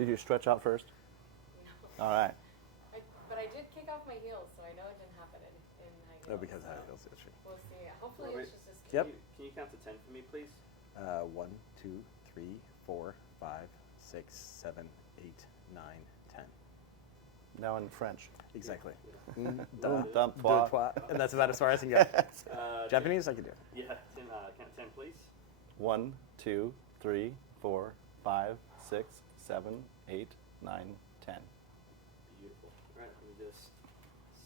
Did you stretch out first? No. All right. But I did kick off my heels, so I know it didn't happen in high heels. Oh, because so high heels, that's true. we'll see. Hopefully Wait, it's just as cute. Yep. Can you count to 10 for me, please? 1, 2, 3, 4, 5, 6, 7, 8, 9, 10. Now in French. Exactly. Un, Deux, deux, trois. trois. And that's about as far as I can go. Japanese, I can do. Yeah, Tim, count 10, please. 1, 2, 3, 4, 5, 6, 7, 8, 9, 10. Beautiful. All right, let me just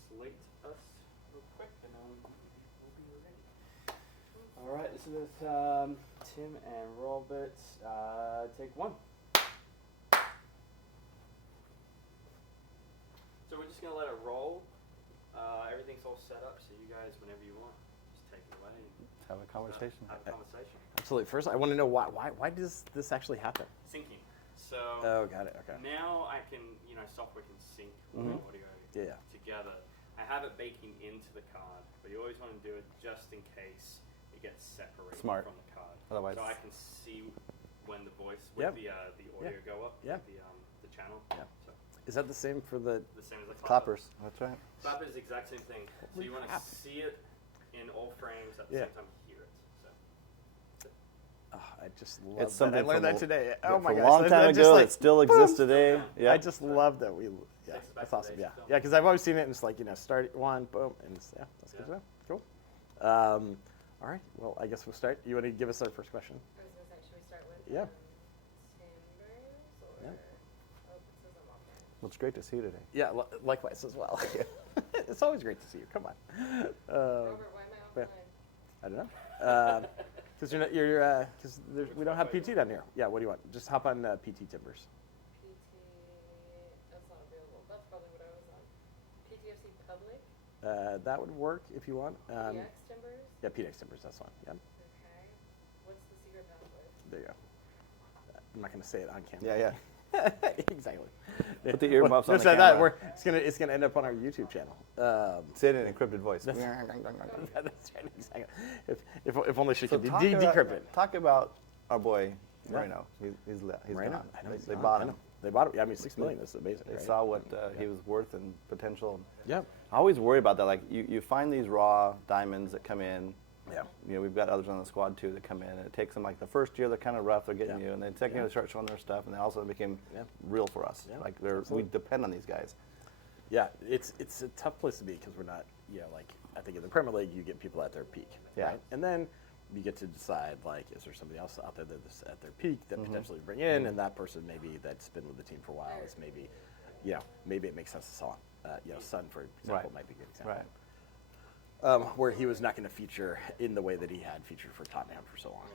slate us real quick, and we'll be ready. All right, this is with Tim and Robert. Take 1. So we're just gonna let it roll. Everything's all set up, so you guys, whenever you want, just take it away and Have a conversation. have a conversation. Absolutely. First, I want to know why does this actually happen? Syncing. So Oh, got it. Okay. now I can, software can sync all the audio Yeah. together. I have it baking into the card, but you always want to do it just in case it gets separated Smart. from the card. Otherwise- so I can see when the voice, Yep. the audio go up, Yeah. the channel. Yeah. So Is that the same for the? the same as the Clappers. That's right. Clapper is the exact same thing. So Holy you want to crap. see it in all frames at the Yeah. same time hear it. So I just love It's that. something I learned from that a- today. from Oh my a gosh! long that- time that ago just, like, that still boom. exists today. Yeah. I just love that we. Yeah, Takes it back that's to awesome. Yeah, basics. yeah, because I've always seen it and it's like start one, boom, and it's, yeah, that's good to Yeah. know. Cool. All right. Well, I guess we'll start. You want to give us our first question? I was going to say, should we start with Yeah. timbers or? Yeah. Oh, it says I'm off there. Well, it's great to see you today. Yeah, likewise as well. It's always great to see you. Come on. Robert, why am I yeah. offline? I don't know. Because because we don't have PT down here. Yeah. What do you want? Just hop on PT Timbers. PT, that's not available. That's probably what I was on. PTFC Public, That would work if you want. PX Timbers. Yeah, PX Timbers. That's fine. Yeah. Okay. What's the secret password? There you go. I'm not going to say it on camera. Yeah, yeah. Exactly. Put the earmuffs on the said that. camera. It's gonna end up on our YouTube channel. Say it in an encrypted voice. That's right. Exactly. If only she So could be talk decrypted. about, talk about our boy Yeah. Reno. He's Right gone. on. I know, They bought I him. know. They bought him. Yeah, I mean, $6 million. That's amazing. They right? saw what Yeah. he was worth and potential. Yeah. I always worry about that. Like you find these raw diamonds that come in. Yeah. We've got others on the squad too that come in. And it takes them like the first year they're kind of rough, they're getting Yeah. you, and then second year Yeah. they start showing their stuff, and they also became Yeah. real for us. Yeah. Like we Absolutely. depend on these guys. Yeah, it's a tough place to be because we're not, like I think in the Premier League you get people at their peak, Yeah. right? And then you get to decide like, is there somebody else out there that's at their peak that Mm-hmm. potentially bring in, and that person maybe that's been with the team for a while is maybe, maybe it makes sense to sell him. Son, for example, Right. might be a good example. Right. Where he was not going to feature in the way that he had featured for Tottenham for so long.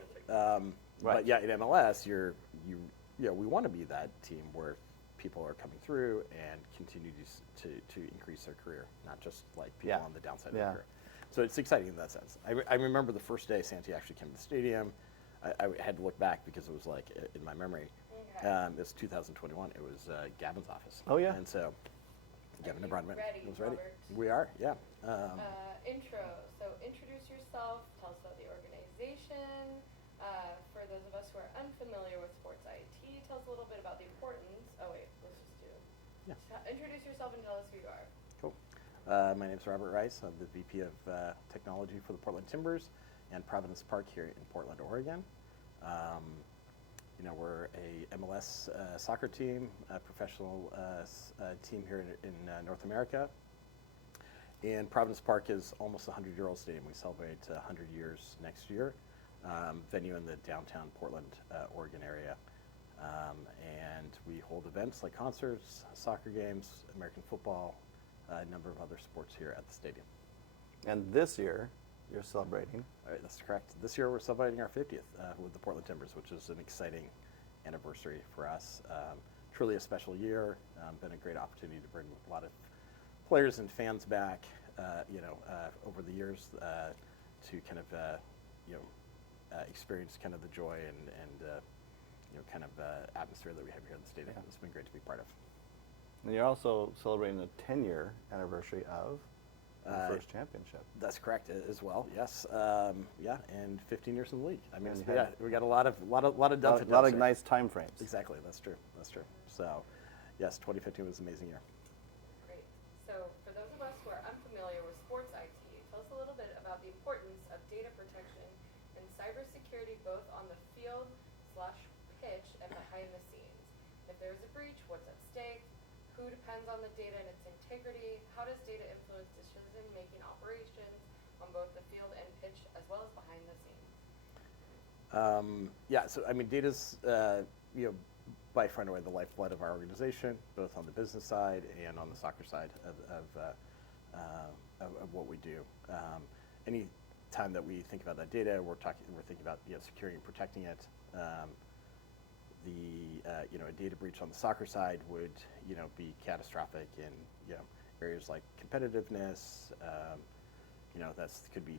Right. But yeah, in MLS, we want to be that team where people are coming through and continue to increase their career, not just like people Yeah. on the downside Yeah. of their career. So it's exciting in that sense. I remember the first day Santi actually came to the stadium. I had to look back because it was like in my memory. Okay. It was 2021. It was Gavin's office. Oh, yeah. And so Gavin you Broadman ready, was ready. Robert? We are, yeah. Intro. So introduce yourself. Tell us about the organization. For those of us who are unfamiliar with sports IT, tell us a little bit about the importance. Oh wait, let's just do. Yeah. Introduce yourself and tell us who you are. Cool. My name is Robert Rice. I'm the VP of Technology for the Portland Timbers and Providence Park here in Portland, Oregon. We're a MLS soccer team, a professional team here in North America. And Providence Park is almost a 100-year-old stadium. We celebrate 100 years next year. Venue in the downtown Portland, Oregon area. And we hold events like concerts, soccer games, American football, a number of other sports here at the stadium. And this year, you're celebrating. All right, that's correct. This year we're celebrating our 50th with the Portland Timbers, which is an exciting anniversary for us. Truly a special year. Been a great opportunity to bring a lot of players and fans back, over the years to kind of, experience kind of the joy and atmosphere that we have here in the stadium. Yeah. It's been great to be part of. And you're also celebrating the 10-year anniversary of Our first championship. That's correct as well. Yes, yeah, and 15 years in the league. I mean, And so yeah, we got a lot of A lot Dunford of notes there. nice time frames. Exactly, that's true. That's true. So, yes, 2015 was an amazing year. Great. So for those of us who are unfamiliar with sports IT, tell us a little bit about the importance of data protection and cybersecurity both on the field/pitch and behind the scenes. If there's a breach, what's at stake? Who depends on the data and its integrity? How does data influence decision-making operations on both the field and pitch as well as behind the scenes? Yeah, so I mean, data's by far and away the lifeblood of our organization, both on the business side and on the soccer side of what we do. Any time that we think about that data, we're thinking about securing and protecting it. A data breach on the soccer side would be catastrophic in areas like competitiveness. That could be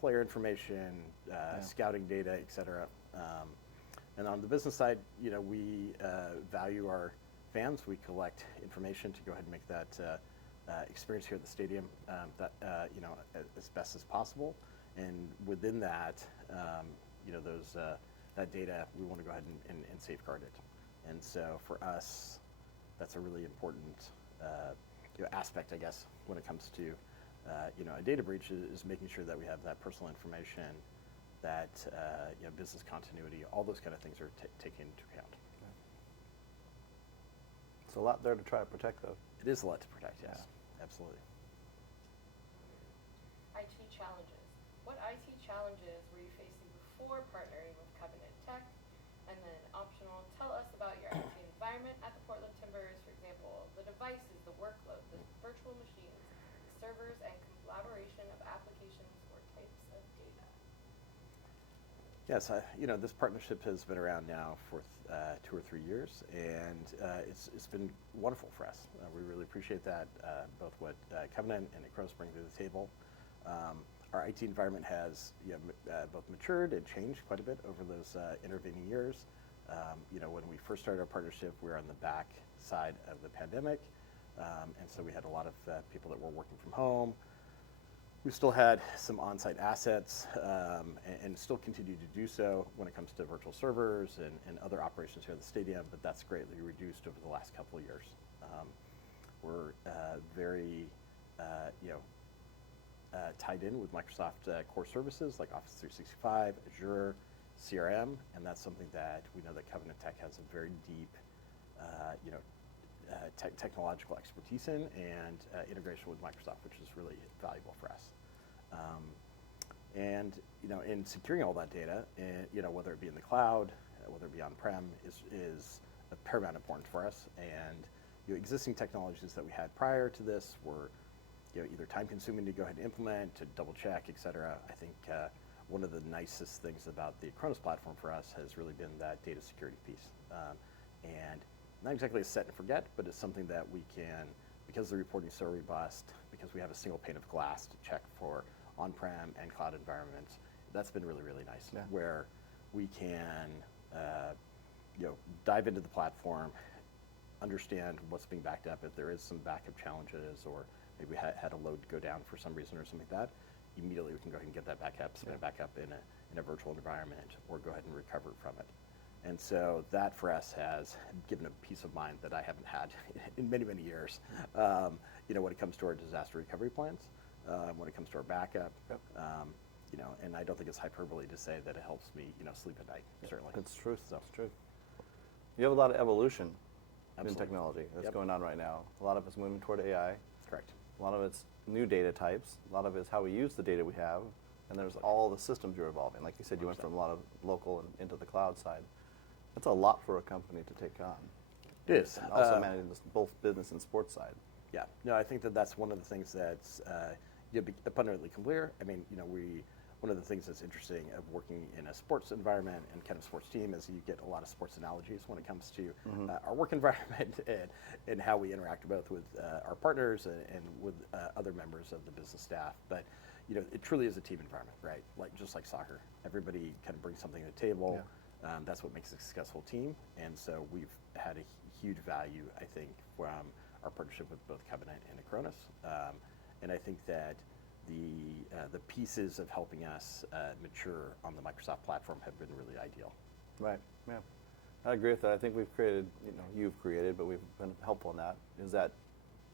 player information, scouting data, et cetera. And on the business side, we value our fans. We collect information to go ahead and make that experience here at the stadium as best as possible. And within that, that data, we want to go ahead and safeguard it. And so for us, that's a really important aspect, I guess, when it comes to a data breach is making sure that we have that personal information, that business continuity, all those kind of things are taken into account. It's a lot there to try to protect, though. It is a lot to protect, yes, absolutely. IT challenges. What IT challenges were you facing before partnering with Covenant Tech? And then optional, tell us about your IT environment at the Portland Timbers, for example, the devices, the workload, the virtual machines, servers, and collaboration of applications or types of data. Yes, this partnership has been around now for 2 or 3 years, and it's been wonderful for us. We really appreciate that, both what Covenant and Acronis bring to the table. Our IT environment has both matured and changed quite a bit over those intervening years. When we first started our partnership, we were on the back side of the pandemic, and so we had a lot of people that were working from home. We still had some on-site assets and still continue to do so when it comes to virtual servers and other operations here at the stadium, but that's greatly reduced over the last couple of years. We're very tied in with Microsoft core services like Office 365, Azure, CRM, and that's something that we know that Covenant Tech has a very deep technological expertise in, and integration with Microsoft, which is really valuable for us. In securing all that data, whether it be in the cloud, whether it be on-prem, is of paramount importance for us. And existing technologies that we had prior to this were either time-consuming to go ahead and implement, to double-check, et cetera. I think one of the nicest things about the Acronis platform for us has really been that data security piece. And not exactly a set and forget, but it's something that we can, because the reporting is so robust, because we have a single pane of glass to check for on-prem and cloud environments, that's been really, really nice. Yeah. Where we can dive into the platform, understand what's being backed up, if there is some backup challenges, or maybe we had a load go down for some reason or something like that, immediately we can go ahead and get that back up, spin it back up in a virtual environment, or go ahead and recover from it. And so that for us has given a peace of mind that I haven't had in many, many years. When it comes to our disaster recovery plans, when it comes to our backup, Yep. And I don't think it's hyperbole to say that it helps me, sleep at night, certainly. It's true. It's true. You have a lot of evolution in Absolutely. technology that's Yep. going on right now. A lot of it's moving toward AI. Correct. A lot of it's new data types. A lot of it's how we use the data we have. And there's all the systems you're evolving. Like you said, you went from a lot of local and into the cloud side. That's a lot for a company to take on. It is. And also managing this, both business and sports side. Yeah, no, I think that's one of the things that's abundantly clear. I mean, one of the things that's interesting of working in a sports environment and kind of sports team is you get a lot of sports analogies when it comes to our work environment and how we interact both with our partners and with other members of the business staff. But it truly is a team environment, right? Just like soccer, everybody kind of brings something to the table. Yeah. That's what makes a successful team, and so we've had a huge value, I think, from our partnership with both Covenant and Acronis. And I think that the pieces of helping us mature on the Microsoft platform have been really ideal. Right. Yeah. I agree with that. I think we've created, you've created, but we've been helpful in that, is that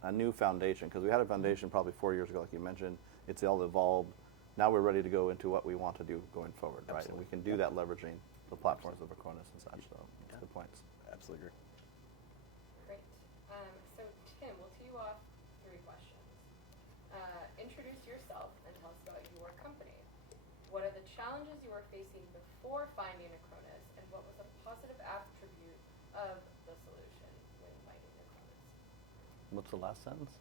a new foundation. Because we had a foundation probably 4 years ago, like you mentioned. It's all evolved. Now we're ready to go into what we want to do going forward, right? And we can do that leveraging the platforms of Acronis and such. So that's good points. Absolutely agree. Great. So Tim, we'll tee you off 3 questions. Introduce yourself and tell us about your company. What are the challenges you were facing before finding Acronis, and what was a positive attribute of the solution when finding Acronis? What's the last sentence?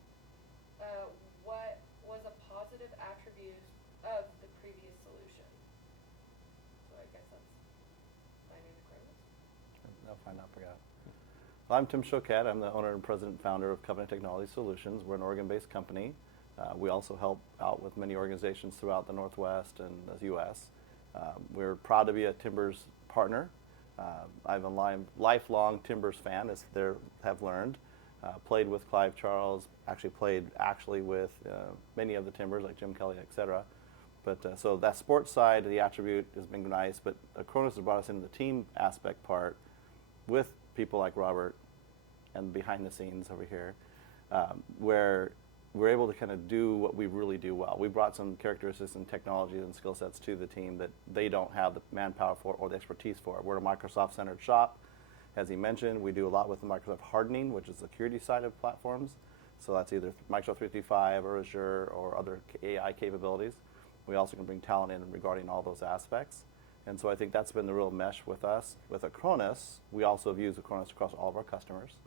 What was a positive attribute of the previous solution? So I guess that's finding Acronis. I'll find out. Forgot. Well, I'm Tim Choquette. I'm the owner and president and founder of Covenant Technology Solutions. We're an Oregon-based company. We also help out with many organizations throughout the Northwest and the U.S. We're proud to be a Timbers partner. I'm a lifelong Timbers fan, as they have learned. Played with Clive Charles. Played with many of the Timbers, like Jim Kelly, et cetera. But so that sports side of the attribute has been nice. But Acronis has brought us into the team aspect part with people like Robert and behind the scenes over here, where we're able to kind of do what we really do well. We brought some characteristics and technologies and skill sets to the team that they don't have the manpower for or the expertise for. We're a Microsoft-centered shop. As he mentioned, we do a lot with the Microsoft hardening, which is the security side of platforms. So that's either Microsoft 365 or Azure or other AI capabilities. We also can bring talent in regarding all those aspects. And so I think that's been the real mesh with us. With Acronis, we also have used Acronis across all of our customers.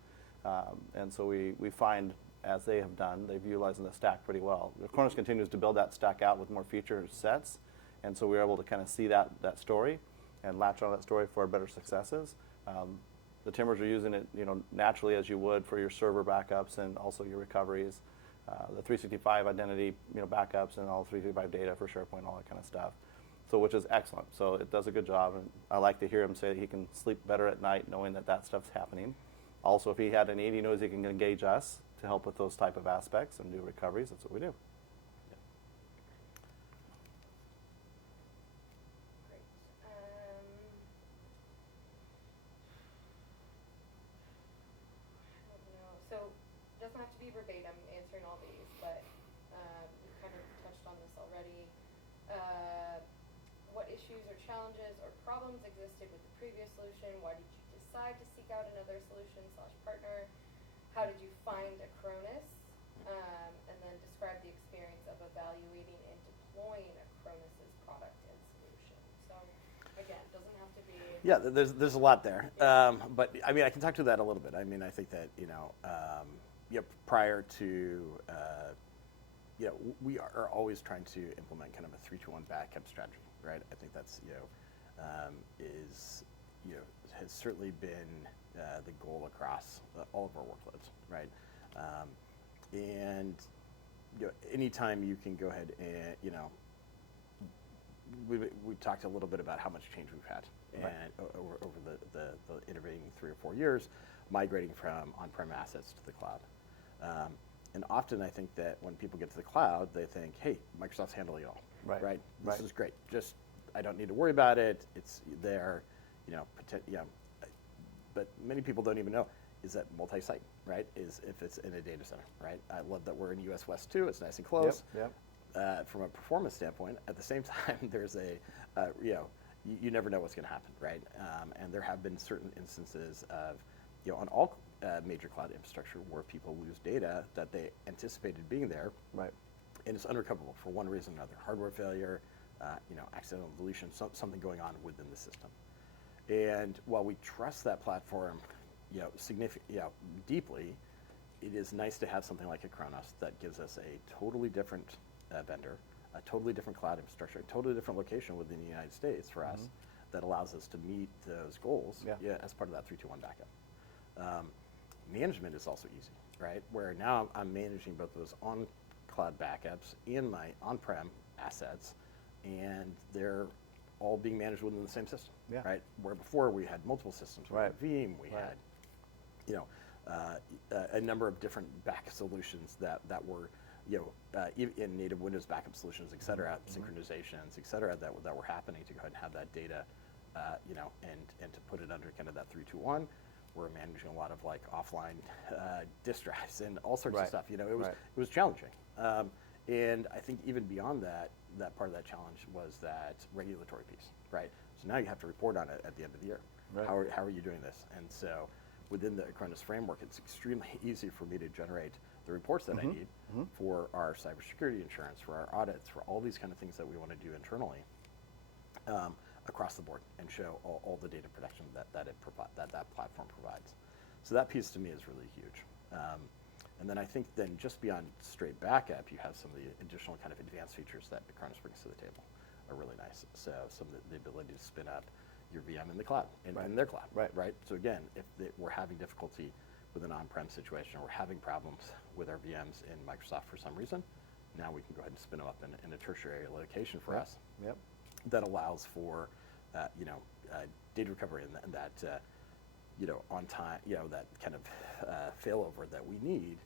And so we find, as they have done, they've utilized the stack pretty well. Acronis continues to build that stack out with more feature sets. And so we're able to kind of see that story and latch on that story for better successes. The Timbers are using it, naturally as you would for your server backups and also your recoveries. The 365 identity, backups and all 365 data for SharePoint, all that kind of stuff. So which is excellent. So it does a good job, and I like to hear him say that he can sleep better at night knowing that stuff's happening. Also, if he had a need, he knows he can engage us to help with those type of aspects and do recoveries. That's what we do. Great. I don't know. So it doesn't have to be verbatim answering all these, but you kind of touched on this already. What issues or challenges or problems existed with the previous solution? Why did you decide to seek out another solution/partner? How did you find Acronis? And then describe the experience of evaluating and deploying Acronis's product and solution. So again, it doesn't have to be. Yeah, there's a lot there, but I mean I can talk to that a little bit. I mean I think that prior to we are always trying to implement kind of a 3-2-1 backup strategy, right? I think that's has certainly been the goal across all of our workloads, right? And anytime you can go ahead and we talked a little bit about how much change we've had, Right. and over the intervening 3 or 4 years, migrating from on-prem assets to the cloud. And often I think that when people get to the cloud, they think, hey, Microsoft's handling it all, Right. This is great. Just, I don't need to worry about it. It's there, but many people don't even know, is that multi-site, right? Is if it's in a data center, right? I love that we're in US West 2. It's nice and close. Yep. From a performance standpoint, at the same time, there's you never know what's going to happen, right? And there have been certain instances of, on all major cloud infrastructure where people lose data that they anticipated being there, Right. and it's unrecoverable for one reason or another: hardware failure, accidental deletion, something going on within the system. And while we trust that platform, deeply, it is nice to have something like Acronis that gives us a totally different vendor, a totally different cloud infrastructure, a totally different location within the United States for us, that allows us to meet those goals as part of that 3-2-1 backup. Management is also easy, right? Where now I'm managing both those on-cloud backups and my on-prem assets, and they're all being managed within the same system, right? Where before we had multiple systems, we had Veeam, we had, a number of different back solutions that were in native Windows backup solutions, et cetera, synchronizations, et cetera, that were happening to go ahead and have that data, and to put it under kind of that 3-2-1. We're managing a lot of like offline disk drives and all sorts of Right. stuff. It Right. was challenging. And I think even beyond that part of that challenge was that regulatory piece, right? So now you have to report on it at the end of the year. Right. How are you doing this? And so within the Acronis framework, it's extremely easy for me to generate the reports that I need for our cybersecurity insurance, for our audits, for all these kind of things that we want to do internally across the board, and show all the data protection that platform provides. So that piece to me is really huge. And then I think then just beyond straight backup, you have some of the additional kind of advanced features that Acronis brings to the table are really nice. So some of the ability to spin up your VM in the cloud, in their cloud, right? So again, if we're having difficulty with an on-prem situation, or we're having problems with our VMs in Microsoft for some reason, now we can go ahead and spin them up in a tertiary location for us. Yep. That allows for, data recovery and that, on time, that kind of failover that we need,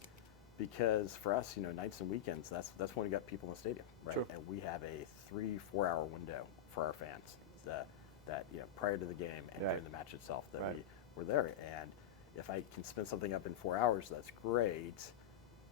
because for us, nights and weekends, that's when we got people in the stadium, right? Sure. And we have a 3-4 hour window for our fans that prior to the game and Right. during the match itself that Right. we were there. And if I can spin something up in 4 hours, that's great.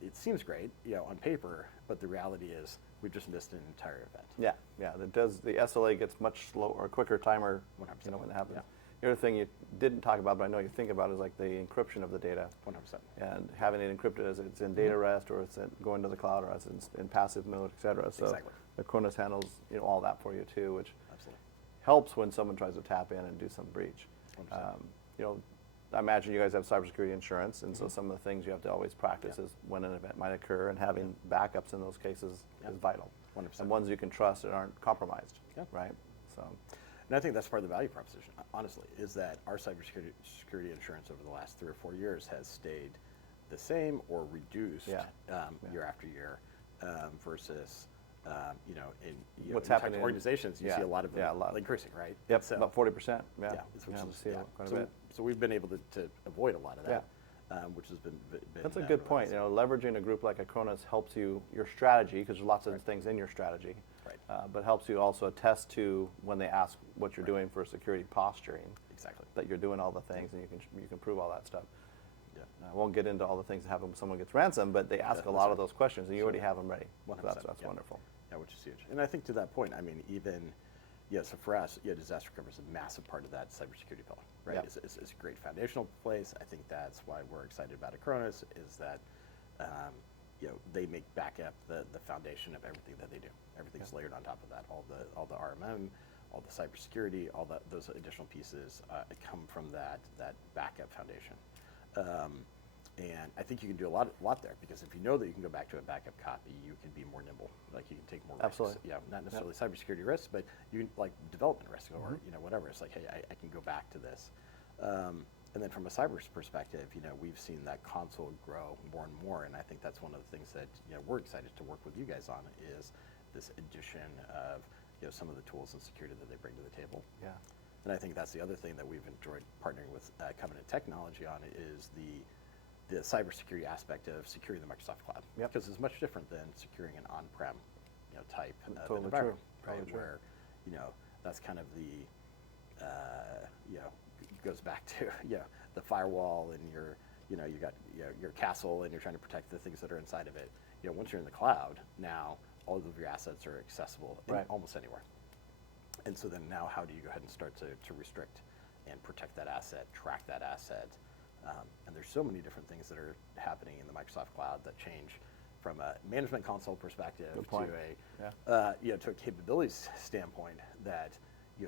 It seems great, on paper, but the reality is we've just missed an entire event. Yeah, yeah. The SLA gets much slower or quicker timer. 100%. When it happens. Yeah. The other thing you didn't talk about, but I know you think about, is like the encryption of the data. 100%. And having it encrypted as it's in data rest, or it's going to the cloud, or as it's in passive mode, et cetera. So Exactly. Acronis handles all that for you too, which Absolutely. helps when someone tries to tap in and do some breach. 100%. I imagine you guys have cybersecurity insurance, and so some of the things you have to always practice is when an event might occur, and having backups in those cases is vital. 100%. And ones you can trust that aren't compromised, Yeah. right? So, And I think that's part of the value proposition, honestly, is that our cybersecurity insurance over the last 3 or 4 years has stayed the same or reduced year after year, versus, in What's type of happening in- organizations, you yeah, see a lot of them yeah, a lot. increasing, right? yep, So, about 40%. Yeah, which yeah, is, see quite a bit. so we've been able to avoid a lot of that, which has been That's a good point. really nice. Leveraging a group like Acronis helps you, your strategy, because there's lots of things in your strategy, Right. but helps you also attest to when they ask what you're doing for security posturing, Exactly. that you're doing all the things, and you can prove all that stuff. Yeah. I won't get into all the things that happen when someone gets ransomed, but they ask a That's lot right. of those questions, and you already have them ready. So 100%, that's yeah. wonderful. Yeah, which is huge. And I think to that point, even, so for us, disaster recovery is a massive part of that cybersecurity pillar, right? Yeah. It's a great foundational place. I think that's why we're excited about Acronis, is that, they make backup the foundation of everything that they do. Everything's layered on top of that. All the RMM, all the cybersecurity, those additional pieces come from that backup foundation. And I think you can do a lot there, because if you know that you can go back to a backup copy, you can be more nimble. Like, you can take more Absolutely. risks. Yeah, not necessarily cybersecurity risks, but you can, like, development risk, or whatever. It's like, hey, I can go back to this. And then from a cyber perspective, we've seen that console grow more and more, and I think that's one of the things that we're excited to work with you guys on, is this addition of some of the tools and security that they bring to the table. Yeah. And I think that's the other thing that we've enjoyed partnering with Covenant Technology on, is the cybersecurity aspect of securing the Microsoft Cloud. Yep. Because it's much different than securing an on-prem, type of Totally environment, true. right? Totally true. Where, that's kind of the, it goes back to, the firewall, and you got your castle, and you're trying to protect the things that are inside of it. Once you're in the cloud, now all of your assets are accessible Right. almost anywhere. And so then now, how do you go ahead and start to restrict and protect that asset, track that asset? And there's so many different things that are happening in the Microsoft Cloud that change from a management console perspective Good to point. to a capabilities standpoint, that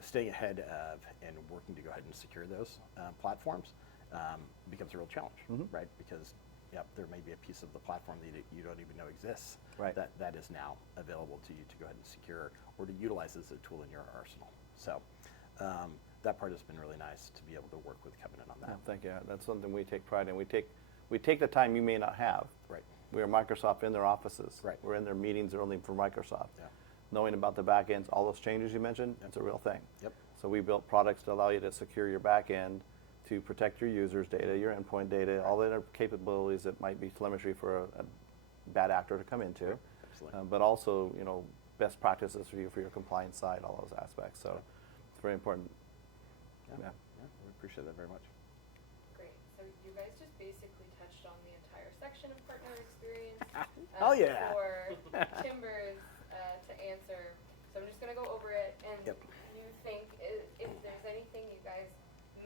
staying ahead of and working to go ahead and secure those platforms becomes a real challenge, right? Because there may be a piece of the platform that you don't even know exists, Right. that is now available to you to go ahead and secure, or to utilize as a tool in your arsenal. So that part has been really nice to be able to work with Covenant on that. Yeah, thank you. That's something we take pride in. We take the time you may not have. Right. We are Microsoft in their offices. Right. We're in their meetings. They're only for Microsoft. Yeah. Knowing about the back ends, all those changes you mentioned, it's a real thing. Yep. So we built products to allow you to secure your back end, to protect your users' data, your endpoint data, all the other capabilities that might be telemetry for bad actor to come into. Absolutely. But also, best practices for you for your compliance side, all those aspects. So it's very important. Yeah. Yeah. We appreciate that very much. Great. So you guys just basically touched on the entire section of partner experience. Oh, yeah. For Timbers to answer. So I'm just going to go over it, and Yep. you think if there's anything you guys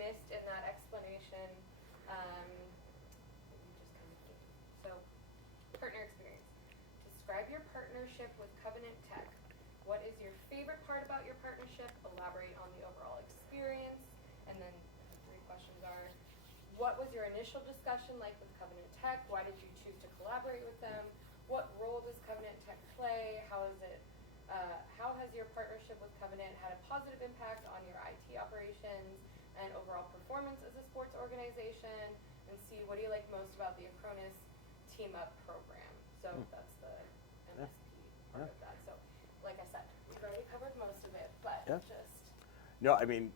missed in that explanation, you just kind of think. So, partner experience. Describe your partnership with Covenant Tech. What is your favorite part about your partnership? Elaborate on the overall experience. And then the 3 questions are, what was your initial discussion like with Covenant Tech? Why did you choose to collaborate with them? What role does Covenant Tech play? How has your partnership with Covenant had a positive impact on your IT operations and overall performance as a sports organization? And C, what do you like most about the Acronis Team Up program? So that's the MSP part of that. So, like I said, we've already covered most of it, but Yeah. just No, I mean,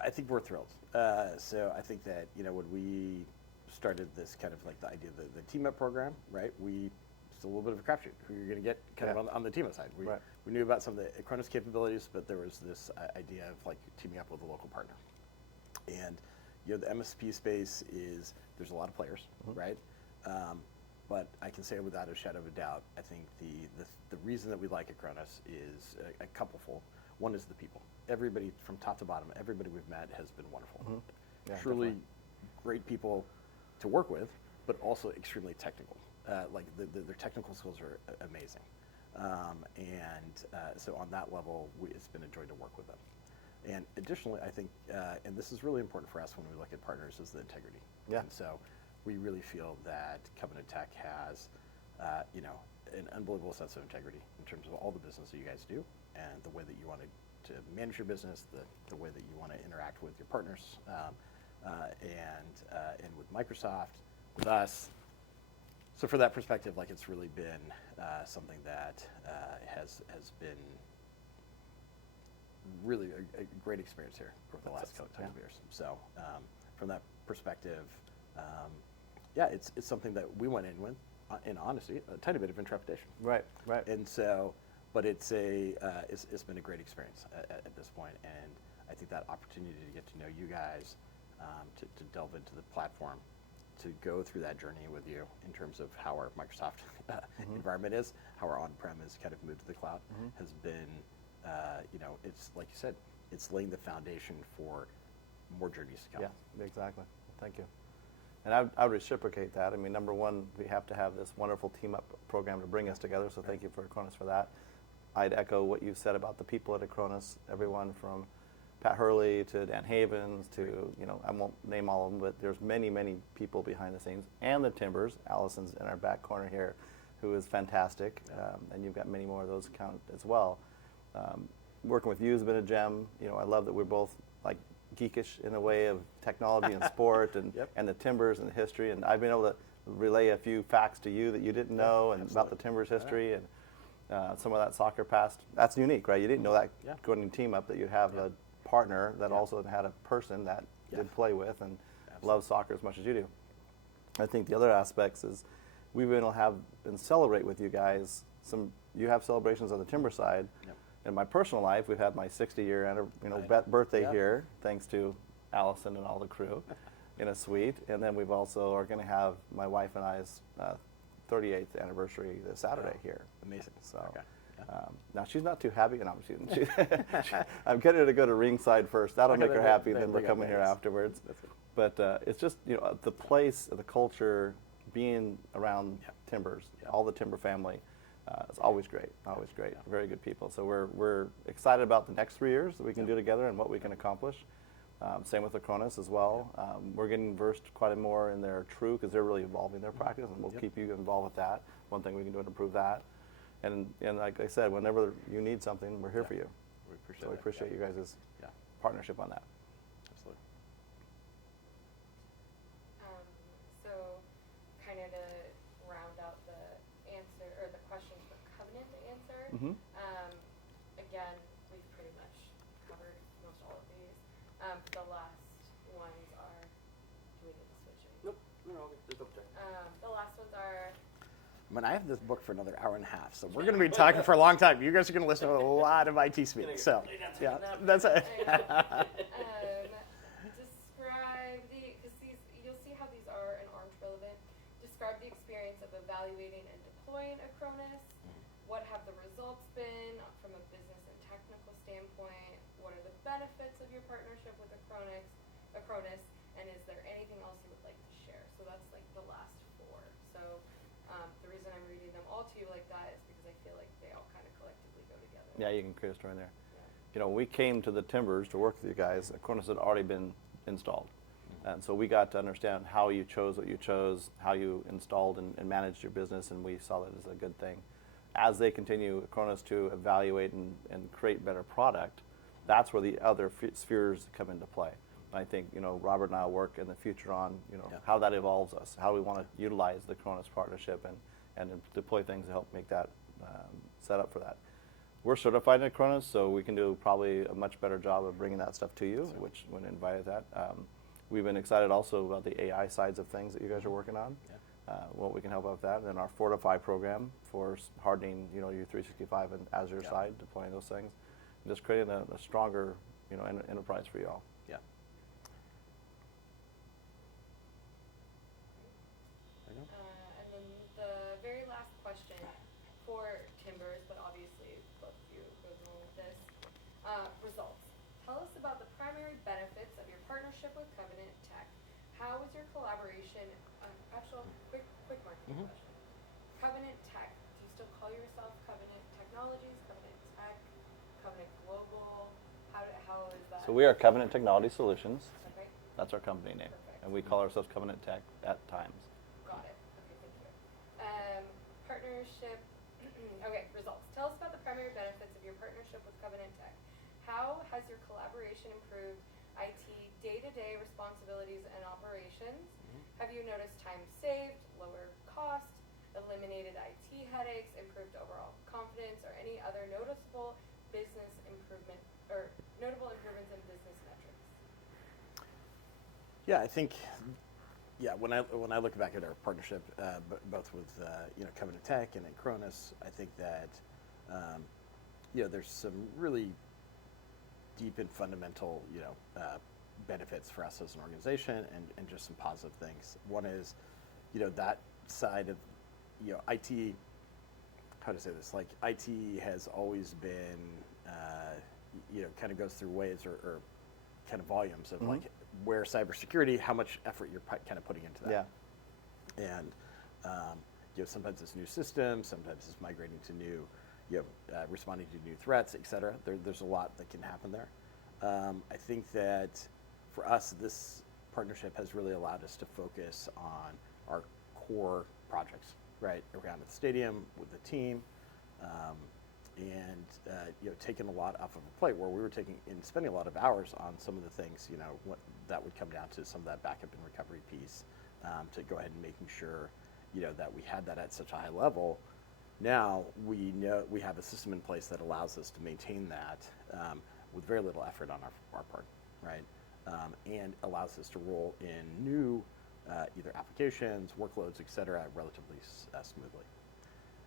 I think we're thrilled. So I think that, when we started this kind of like the idea of the Team Up program, right, it's a little bit of a crapshoot who you're going to get kind Yeah. of on the Team Up side. Right. We knew about some of the Acronis capabilities, but there was this idea of like teaming up with a local partner. And, the MSP space there's a lot of players, right? But I can say without a shadow of a doubt, I think the reason that we like Acronis is a couplefold. One is the people. Everybody from top to bottom, everybody we've met has been wonderful. Yeah, Truly definitely. great people to work with, but also extremely technical. Like their technical skills are amazing. So on that level, it's been a joy to work with them. And additionally, I think, and this is really important for us when we look at partners, is the integrity. Yeah. And so we really feel that Covenant Tech has, an unbelievable sense of integrity in terms of all the business that you guys do and the way that you want to manage your business, the way that you want to interact with your partners, and with Microsoft, with us. So for that perspective, like it's really been something that has been really a great experience here over the last couple of years. So from that perspective, it's something that we went in with, in honesty, a tiny bit of intrepidation. Right. And so, but it's been a great experience at this point, and I think that opportunity to get to know you guys, to delve into the platform, to go through that journey with you in terms of how our Microsoft environment is, how our on-prem is kind of moved to the cloud, has been, it's like you said, it's laying the foundation for more journeys to come. Yeah, exactly. Thank you. And I would reciprocate that. I mean, number one, we have to have this wonderful Team Up program to bring us together, so thank you for Acronis for that. I'd echo what you said about the people at Acronis, everyone from Pat Hurley to Dan Havens to, I won't name all of them, but there's many, many people behind the scenes. And the Timbers, Allison's in our back corner here, who is fantastic. And you've got many more of those count as well. Working with you has been a gem. I love that we're both like geekish in a way of technology and sport and, and the Timbers and the history. And I've been able to relay a few facts to you that you didn't know and about the Timbers history and some of that soccer past. That's unique, right? You didn't know that going to Team Up, that you'd have a partner that also had a person that did play with and loves soccer as much as you do. I think the other aspects is we've been able to have and celebrate with you guys. You have celebrations on the Timber side. In my personal life, we've had my 60-year birthday here, thanks to Allison and all the crew, in a suite. And then we've also are going to have my wife and I's 38th anniversary this Saturday here. Amazing. So Okay. now she's not too happy, and I'm getting her to go to ringside first. That'll make her happy. Then we're coming here afterwards. But it's just the place, the culture, being around Timbers, all the Timber family. It's always great, always great. Very good people. So we're excited about the next 3 years that we can do together and what we can accomplish. Same with Acronis as well. We're getting versed quite a more in their True because they're really evolving their practice, and we'll keep you involved with that. One thing we can do to improve that. And like I said, whenever you need something, we're here for you. We appreciate So we appreciate you guys' partnership on that. Absolutely. So kind of to round out the answer or the questions for Covenant to answer. Again, we've pretty much covered most all of these. The last ones are. Do we need to switch it? Nope. No, just double check. The last ones are. I mean, I have this book for another hour and a half, so we're going to be talking for a long time. You guys are going to listen to a lot of IT speak. So, yeah, that's it. Describe the, because you'll see how these are and aren't relevant. Describe the experience of evaluating and deploying Acronis. What have the results been from a business and technical standpoint? What are the benefits of your partnership with Acronis? And is there anything else you would like to share? So that's like the last four. So the reason I'm reading them all to you like that is because I feel like they all kind of collectively go together. Yeah, you can create a story in there. You know, when we came to the Timbers to work with you guys, Acronis had already been installed. And so we got to understand how you chose what you chose, how you installed and managed your business, and we saw that as a good thing. As they continue, Acronis, to evaluate and create better product, that's where the other spheres come into play. And I think, you know, Robert and I will work in the future on, you know, how that evolves us, how we want to utilize the Acronis partnership and deploy things to help make that set up for that. We're certified in Acronis, so we can do probably a much better job of bringing that stuff to you, which when invited that. We've been excited also about the AI sides of things that you guys are working on. What we can help out with that. And then our Fortify program for hardening, you know, your 365 and Azure side, deploying those things, and just creating a stronger, you know, enterprise for you all. Yeah. And then the very last question for Timbers, but obviously both of you goes along with this. Results. Tell us about the primary benefits of your partnership with Covenant Tech. How was your collaboration? Actual quick marketing question. Covenant Tech. Do you still call yourself Covenant Technologies, Covenant Tech, Covenant Global? How is that? So we are Covenant Technology Solutions. Okay. That's our company name. Perfect. And we call ourselves Covenant Tech at times. Got it. Okay, thank you. Partnership. Okay, results. Tell us about the primary benefits of your partnership with Covenant Tech. How has your collaboration improved IT day-to-day responsibilities and operations? Have you noticed time saved, lower cost, eliminated IT headaches, improved overall confidence, or any other noticeable business improvement or notable improvements in business metrics? Yeah, I think, when I look back at our partnership, both with you know, Covenant Tech and Acronis, I think that you know, there's some really deep and fundamental, you know, benefits for us as an organization, and just some positive things. One is, you know, that side of, you know, IT. How to say this? Like, IT has always been, you know, kind of goes through waves or kind of volumes of like where cybersecurity, how much effort you're kind of putting into that. Yeah. And you know, sometimes it's new systems, sometimes it's migrating to new, you know, responding to new threats, et cetera. There's a lot that can happen there. I think that for us, this partnership has really allowed us to focus on our core projects, right, around the stadium with the team, and you know, taking a lot off of a plate where we were spending a lot of hours on some of the things, you know, what that would come down to some of that backup and recovery piece, to go ahead and making sure, you know, that we had that at such a high level. Now we know we have a system in place that allows us to maintain that with very little effort on our part, right? And allows us to roll in new either applications, workloads, et cetera, relatively smoothly.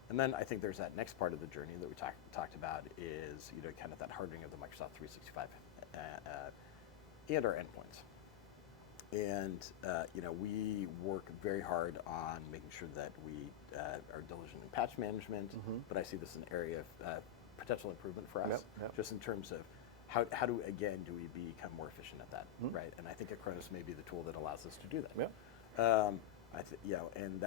And then I think there's that next part of the journey that we talked about is, you know, kind of that hardening of the Microsoft 365 and our endpoints. And you know, we work very hard on making sure that we are diligent in patch management, but I see this as an area of potential improvement for us, just in terms of how do we become more efficient at that, right? And I think Acronis may be the tool that allows us to do that. You know, and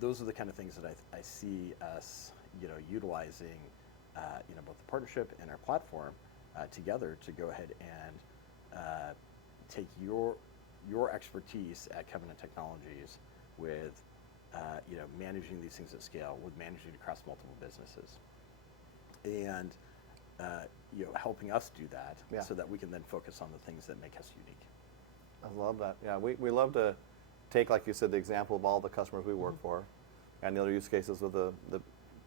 those are the kind of things that I see us, you know, utilizing, you know, both the partnership and our platform together to go ahead and take your expertise at Covenant Technologies with, you know, managing these things at scale, with managing across multiple businesses, and you know, helping us do that so that we can then focus on the things that make us unique. I love that. Yeah, we love to take, like you said, the example of all the customers we work for, and the other use cases with the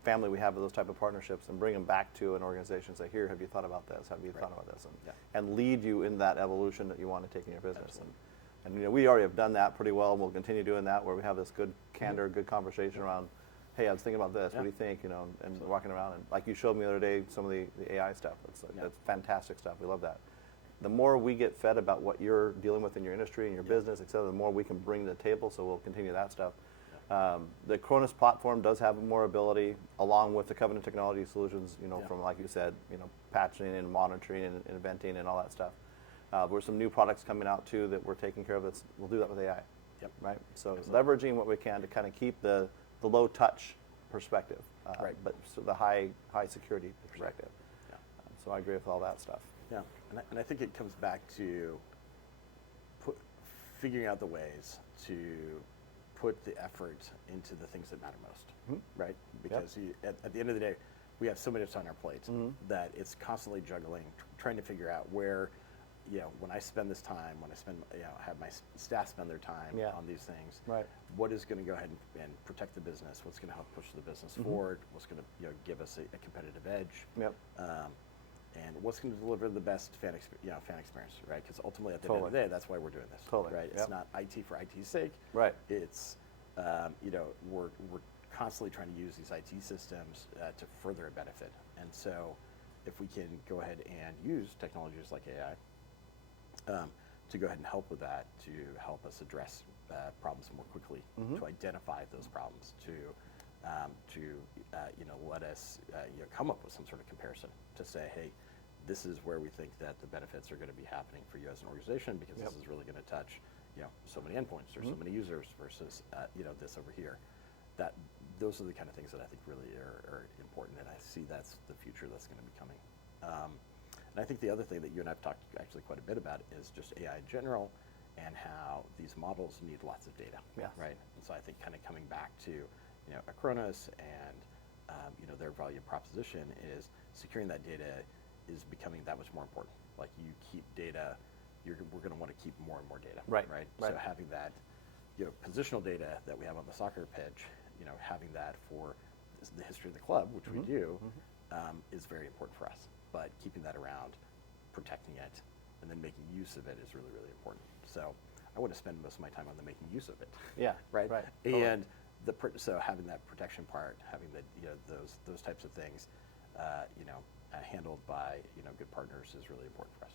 family we have with those type of partnerships, and bring them back to an organization and say, here, have you thought about this? Have you thought about this? And lead you in that evolution that you want to take in your business. And you know, we already have done that pretty well, and we'll continue doing that, where we have this good candor, good conversation around hey, I was thinking about this. What do Yeah. you think? You know, and Absolutely. walking around and like you showed me the other day, some of the AI stuff. Yeah. That's fantastic stuff. We love that. The more we get fed about what you're dealing with in your industry and your business, et cetera, the more we can bring to the table. So we'll continue that stuff. The Cronus platform does have more ability, along with the Covenant Technology Solutions. You know, Yeah. from like you said, you know, patching and monitoring and venting and all that stuff. There's some new products coming out too that we're taking care of. We'll do that with AI. Yep. Right. So Absolutely. leveraging what we can to kind of keep the low touch perspective, Right. but so the high security perspective. Yeah. So I agree with all that stuff. Yeah, and I think it comes back to figuring out the ways to put the effort into the things that matter most, right? Because at the end of the day, we have so much on our plate that it's constantly juggling, trying to figure out where, you know, when I spend this time, when I spend, you know, have my staff spend their time on these things, Right. what is going to go ahead and protect the business? What's going to help push the business forward? What's going to, you know, give us a competitive edge? Yep. And what's going to deliver the best fan experience, right? Because ultimately, at the end of Totally. the day, that's why we're doing this, Totally, right? yep. It's not IT for IT's sake, Right. It's you know, we're constantly trying to use these IT systems to further a benefit, and so if we can go ahead and use technologies like AI to go ahead and help with that, to help us address problems more quickly, to identify those problems, to you know, let us you know, come up with some sort of comparison to say, hey, this is where we think that the benefits are going to be happening for you as an organization, because this is really going to touch, you know, so many endpoints or so many users versus you know, this over here. Those are the kind of things that I think really are important, and I see that's the future that's going to be coming. And I think the other thing that you and I have talked actually quite a bit about is just AI in general, and how these models need lots of data, Yes. right? And so I think kind of coming back to, you know, Acronis and you know, their value proposition is securing that data is becoming that much more important. Like, you keep data, we're going to want to keep more and more data, Right. Right. Right. So having that, you know, positional data that we have on the soccer pitch, you know, having that for the history of the club, which we do, is very important for us. But keeping that around, protecting it, and then making use of it is really, really important. So I want to spend most of my time on the making use of it. Yeah. Right. Right. Totally. And so having that protection part, having the, you know, those types of things, you know, handled by, you know, good partners is really important for us.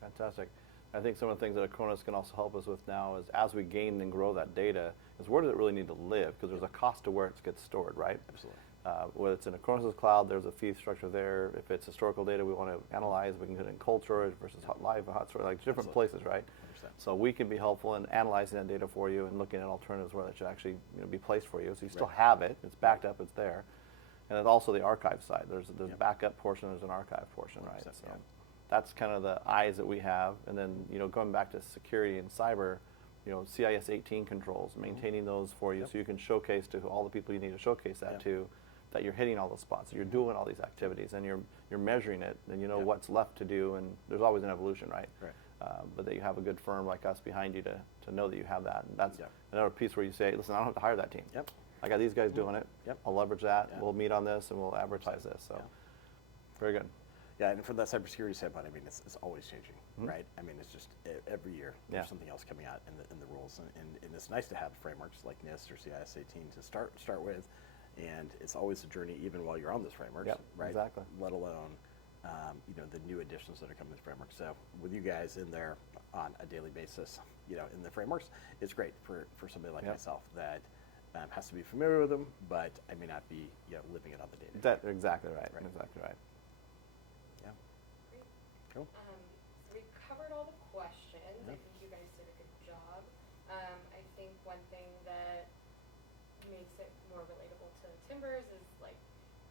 Fantastic. I think some of the things that Acronis can also help us with now is, as we gain and grow that data, is where does it really need to live? Because there's a cost to where it gets stored, right? Absolutely. Whether it's in Acronis' cloud, there's a fee structure there. If it's historical data we want to analyze, we can get it in cold storage versus live hot storage, like different Absolutely. places, right? 100%. So we can be helpful in analyzing that data for you and looking at alternatives where that should actually, you know, be placed for you. So you still Right. have it, it's backed up, it's there. And then also the archive side. There's Yep. backup portion, there's an archive portion, right? 100%, So yeah. that's kind of the eyes that we have. And then, you know, going back to security and cyber, you know, CIS 18 controls, maintaining those for you, Yep. so you can showcase to all the people you need to showcase that Yep. to, that you're hitting all those spots, that you're doing all these activities, and you're measuring it, and you know Yep. what's left to do, and there's always an evolution, right? Right. But that you have a good firm like us behind you to know that you have that, and that's Yep. another piece where you say, listen, I don't have to hire that team. Yep. I got these guys doing it. Yep. I'll leverage that. Yeah. We'll meet on this, and we'll advertise this. So, Yeah. very good. Yeah, and from that cybersecurity standpoint, I mean, it's always changing, right? I mean, it's just every year there's Yeah. something else coming out in the rules, and it's nice to have frameworks like NIST or CIS 18 to start with, and it's always a journey even while you're on those frameworks, Yep, right? exactly. Let alone, you know, the new additions that are coming to the framework. So with you guys in there on a daily basis, you know, in the frameworks, it's great for somebody like Yep. myself that has to be familiar with them, but I may not be, you know, living it on the day. That exactly right. Right. Exactly right. Yeah. Great. Cool. So we covered all the questions. I think you guys did a good job. I think one thing that makes it more relatable to Timbers is like,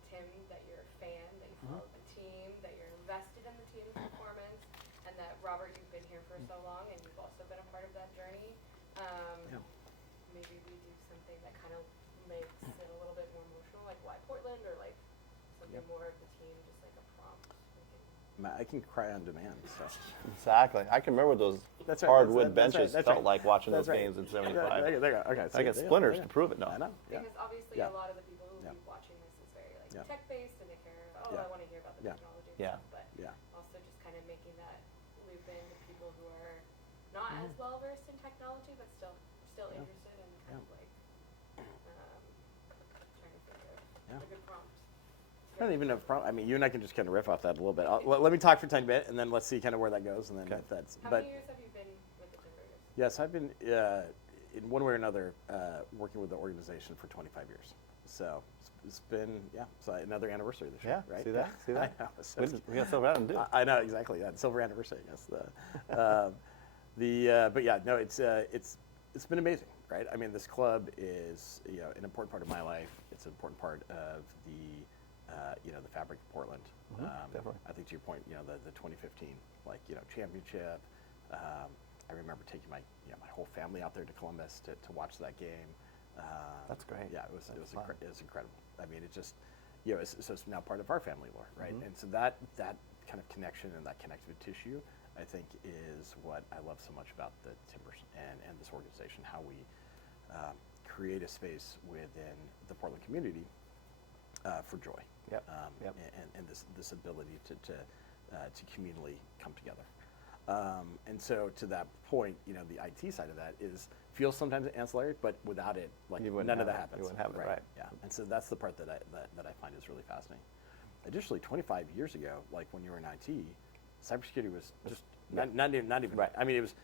Tim, that you're a fan, that you follow the team, that you're invested in the team's performance, and that Robert, you've been here for so long and you've also been a part of that journey. Yeah. Maybe we do something that kind of makes it a little bit more emotional, like why Portland, or like something Yep. more of the team, just like a prompt. We can I can cry on demand. So. Exactly. I can remember what those That's right, hardwood that's right, benches that's felt right. like watching That's those right. games in There '75. you go. Okay, I got see, splinters yeah. to prove it now. I know. Yeah. Because obviously Yeah. a lot of the people who Yeah. will be watching this is very like Yeah. tech based, and they care, oh, Yeah. I want to hear about the Yeah. technology and Yeah. stuff, but Yeah. also just kind of making that loop in to people who are not as well versed in technology, but still Yeah. interested, and kind of like trying to think I don't even have a problem. I mean, you and I can just kind of riff off that a little bit. Let me talk for a tiny bit, and then let's see kind of where that goes, and then Okay. if that's. How But many years have you been with the Timberers? yes, I've been in one way or another working with the organization for 25 years. So it's been so another anniversary this year, Yeah, right? see that? See that? I know. So We got Silver Adam, too. I know exactly. Yeah, silver anniversary. Yes. But yeah, no, it's been amazing, right? I mean, this club is an important part of my life. It's an important part of the the fabric of Portland. Definitely. I think to your point, the 2015 championship. I remember taking my whole family out there to Columbus to watch that game. That's great. Yeah, it was fun. it was incredible. I mean, it just so it's now part of our family lore, right? Mhm. And so that kind of connection and that connective tissue, I think, is what I love so much about the Timbers and this organization. How we create a space within the Portland community for joy. Yep. Yep. And this ability to communally come together. And so to that point, the IT side of that feels sometimes ancillary, but without it, like You wouldn't none of have that it. happens. You wouldn't have it, right. Yeah. And so that's the part that I find is really fascinating. Additionally, 25 years ago, like when you were in IT, cybersecurity was just not even Right. I mean, it was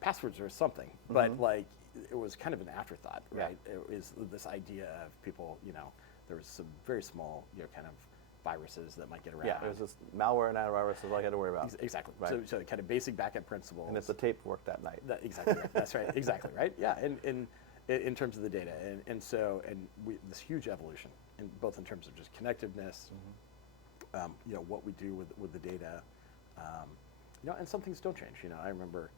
passwords or something, but Mhm. like it was kind of an afterthought, Yeah. right? It was this idea of people, there was some very small, kind of viruses that might get around. Yeah, it was just malware and antivirus is all you had to worry about. Exactly. Right. So kind of basic backup principles. And if the tape worked that night. Exactly. Right. That's right. Exactly. Right. Yeah. And in terms of the data, and so this huge evolution, both in terms of just connectiveness, what we do with the data, and some things don't change. I remember,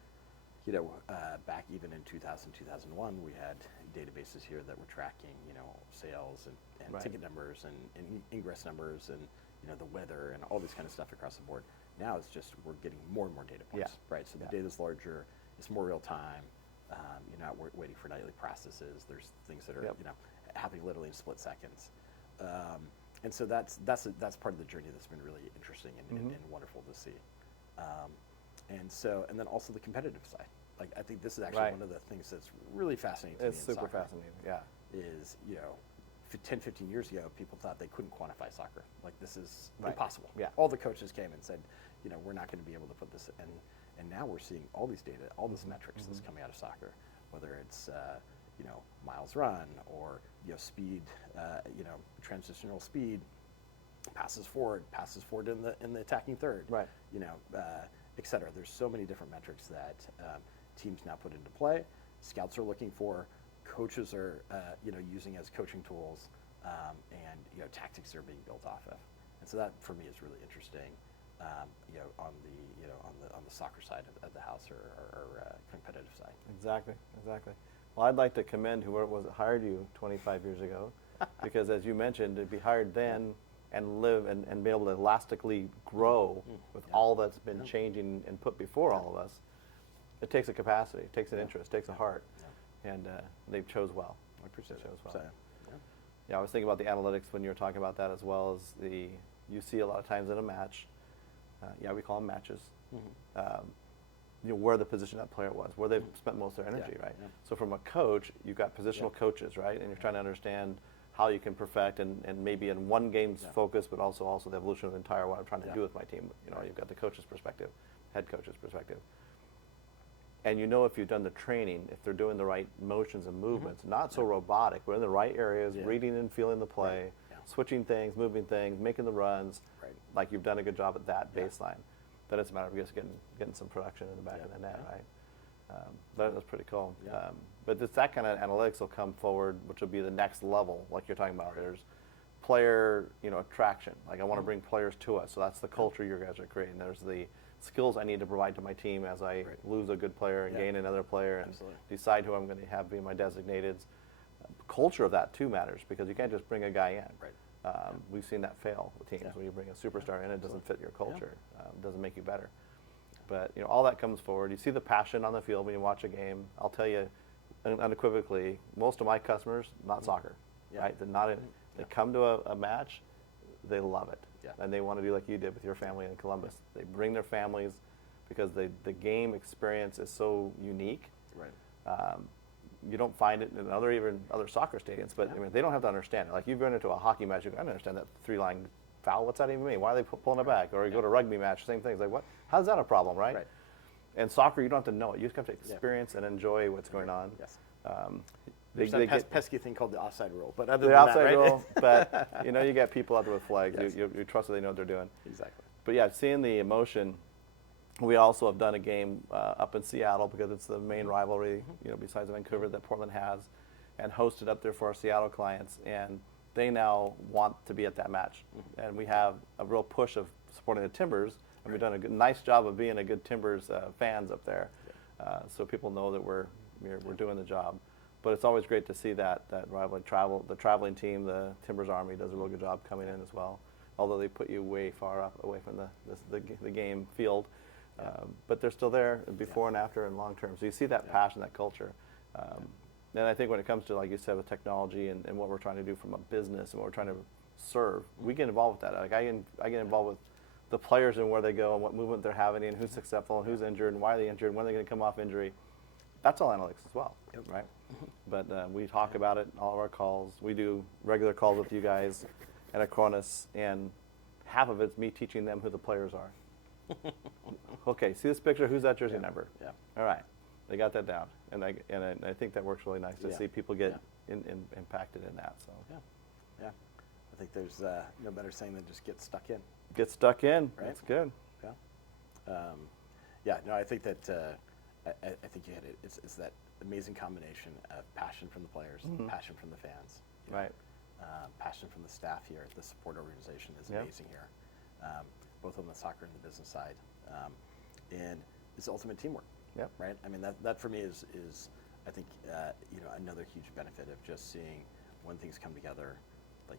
back even in 2000, 2001, we had databases here that were tracking, sales and Right. ticket numbers and ingress numbers and, the weather and all this kind of stuff across the board. Now it's just we're getting more and more data points, Yeah. right? So the Yeah. data's larger, it's more real time. You're not waiting for nightly processes. There's things that are, Yep. happening literally in split seconds. And so that's part of the journey that's been really interesting and wonderful to see. And then also the competitive side. Like I think this is actually Right. one of the things that's really fascinating to It's me in super soccer. fascinating. Yeah. Is 10, 15 years ago, people thought they couldn't quantify soccer. Like this is Right. impossible. Yeah. All the coaches came and said, we're not going to be able to put this in. And now we're seeing all these data, all this metrics that's coming out of soccer, whether it's miles run or speed, transitional speed, passes forward in the attacking third, Right. et cetera. There's so many different metrics that teams now put into play. Scouts are looking for, coaches are using as coaching tools, and tactics are being built off of. And so that for me is really interesting. On the soccer side of the house or competitive side. Exactly. Well, I'd like to commend whoever it was that hired you 25 years ago, because as you mentioned, to be hired then and live and be able to elastically grow with Yeah. all that's been changing and put before all of us, it takes a capacity, it takes an interest, it takes a heart, and they chose well. I appreciate Chose it. well. So, Yeah, I was thinking about the analytics when you were talking about that, as well as you see a lot of times in a match, we call them matches, where the position that player was, where they've spent most of their energy, Yeah, right? yeah. So from a coach, you've got positional coaches, right? And you're trying to understand how you can perfect and maybe in one game's Yeah. focus, but also the evolution of the entire what I'm trying to Yeah. do with my team. Right. You've got the coach's perspective, head coach's perspective. And if you've done the training, if they're doing the right motions and movements, not so robotic, we're in the right areas, Yeah. reading and feeling the play, Right. Yeah. switching things, moving things, making the runs, Right. like you've done a good job at that Yeah. baseline. Then it's a matter of just getting some production in the back Yeah. of the net, Yeah. right? That was pretty cool. Yeah. But it's that kind of analytics will come forward, which will be the next level, like you're talking about. There's player, attraction. Like I want to bring players to us, so that's the culture you guys are creating. There's the skills I need to provide to my team as I Right. lose a good player and Yeah. gain another player and Absolutely. decide who I'm going to have be my designateds. Culture of that too matters, because you can't just bring a guy in. Right. We've seen that fail with teams Yeah. when you bring a superstar in, it doesn't fit your culture, doesn't make you better. But all that comes forward. You see the passion on the field when you watch a game. I'll tell you unequivocally, most of my customers not soccer, Yeah. right? They're not in. They Yeah. come to a match, they love it, Yeah. and they want to do like you did with your family in Columbus. They bring their families because the game experience is so unique. Right. You don't find it in other soccer stadiums, but Yeah. I mean, they don't have to understand it. Like you've gone into a hockey match, you can understand that 3-line foul? What's that even mean? Why are they pulling it back? Or you go to a rugby match, same thing. It's like, what? How's that a problem, right? Right. And soccer, you don't have to know it. You just have to experience and enjoy what's going on. Yes. They There's that get pesky thing called the offside rule, but other the than outside that, right? rule, but you get people out there with flags. Yes. You trust that they know what they're doing. Exactly. But yeah, seeing the emotion. We also have done a game up in Seattle because it's the main rivalry, besides Vancouver, that Portland has, and hosted up there for our Seattle clients. And they now want to be at that match. And we have a real push of supporting the Timbers, and we've done a nice job of being a good Timbers fans up there, so people know that we're doing the job. But it's always great to see that rivalry the traveling team, the Timbers Army, does a real good job coming in as well. Although they put you way far up away from the game field. But they're still there before and after and long term. So you see that passion, that culture. And I think when it comes to, like you said, with technology and what we're trying to do from a business and what we're trying to serve, we get involved with that. Like I get involved with the players and where they go and what movement they're having and who's successful and who's injured and why are they injured and when are they going to come off injury. That's all analytics as well, right? But we talk about it in all of our calls. We do regular calls with you guys at Acronis, and half of it's me teaching them who the players are. Okay, see this picture? Who's that jersey number? Yeah. All right, they got that down, and I think that works really nice to Yeah. see people get Yeah. impacted in that. So Yeah. I think there's no better saying than just get stuck in. get stuck in. Right. That's good. Yeah. No, I think that I think you hit it. It's that amazing combination of passion from the players, passion from the fans, Right. passion from the staff here. The support organization is Yep. amazing here, both on the soccer and the business side, and it's ultimate teamwork. Yep. Right. I mean that for me is I think another huge benefit of just seeing when things come together, like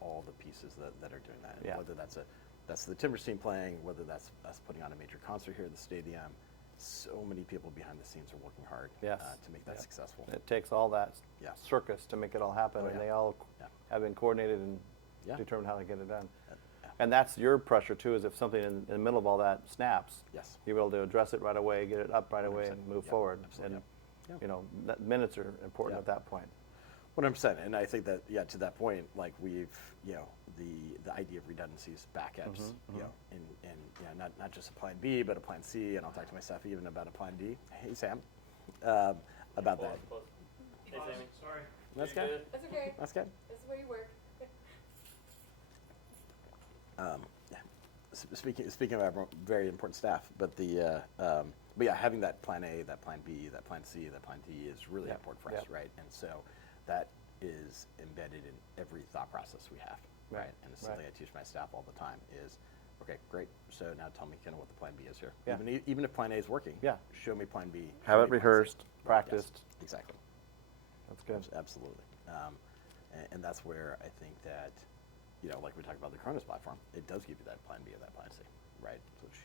all the pieces that are doing that. And Yeah. whether that's the Timbers team playing, whether that's us putting on a major concert here at the stadium. So many people behind the scenes are working hard Yes. to make that Yeah. successful. It takes all that Yeah. circus to make it all happen, Oh, and yeah. they all Yeah. have been coordinated and Yeah. determined how to get it done. Yeah. And that's your pressure too, is if something in the middle of all that snaps, Yes. you're able to address it right away, get it up right away, 100%. and move Yeah, forward. absolutely. And Yeah. that minutes are important Yeah. at that point. 100%. And I think that to that point, like we've the idea of redundancies, backups, and not just a plan B, but a plan C. And I'll talk to my staff even about a plan D. Hey Sam, about that. Hey, Sammy. Sorry. That's You good. That's okay. That's good. This is where you work. Speaking of our very important staff, but having that plan A, that plan B, that plan C, that plan D is really Yep. important for Yep. us, right? And so that is embedded in every thought process we have, right? Right. And it's something I teach my staff all the time is, okay, great. So now tell me kind of what the plan B is here. Yeah. Even if plan A is working, Yeah. show me plan B. Have show it me plan C. rehearsed, Yes, practiced. exactly. That's good. Absolutely. And that's where I think that, like we talked about the Cronus platform, it does give you that plan B and that plan C, right? So it's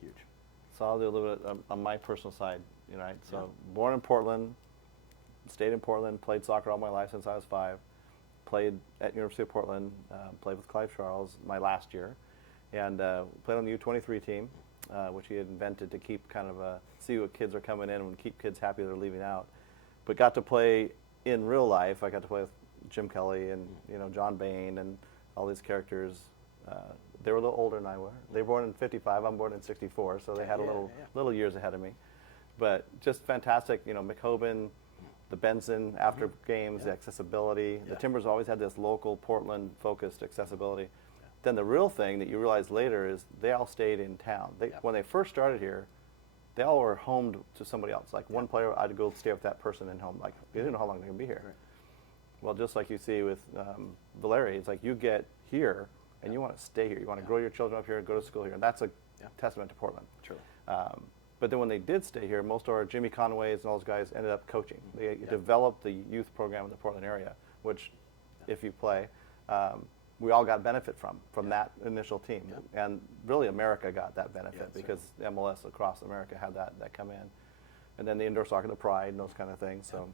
huge. So I'll do a little bit on my personal side, right? So born in Portland, stayed in Portland, played soccer all my life since I was 5. Played at University of Portland, played with Clive Charles my last year, and played on the U23 team, which he had invented to keep kind of see what kids are coming in and keep kids happy they're leaving out. But got to play in real life. I got to play with Jim Kelly and John Bain and all these characters. They were a little older than I were. They were born in '55. I'm born in '64, so they had a little years ahead of me. But just fantastic. McHoban, the Benson after games, the accessibility. The Timbers always had this local Portland-focused accessibility. Then the real thing that you realize later is they all stayed in town. When they first started here, they all were homed to somebody else. Like one player, I'd go stay with that person in home. Like they didn't know how long they're gonna be here. Right. Well, just like you see with Valeri, it's like you get here and you want to stay here. You want to grow your children up here and go to school here. And that's a testament to Portland. True. But then when they did stay here, most of our Jimmy Conways and all those guys ended up coaching. They developed the youth program in the Portland area, which, if you play, we all got benefit from that initial team. Yeah. And really America got that benefit that's because MLS across America had that come in. And then the indoor soccer, the Pride, and those kind of things. So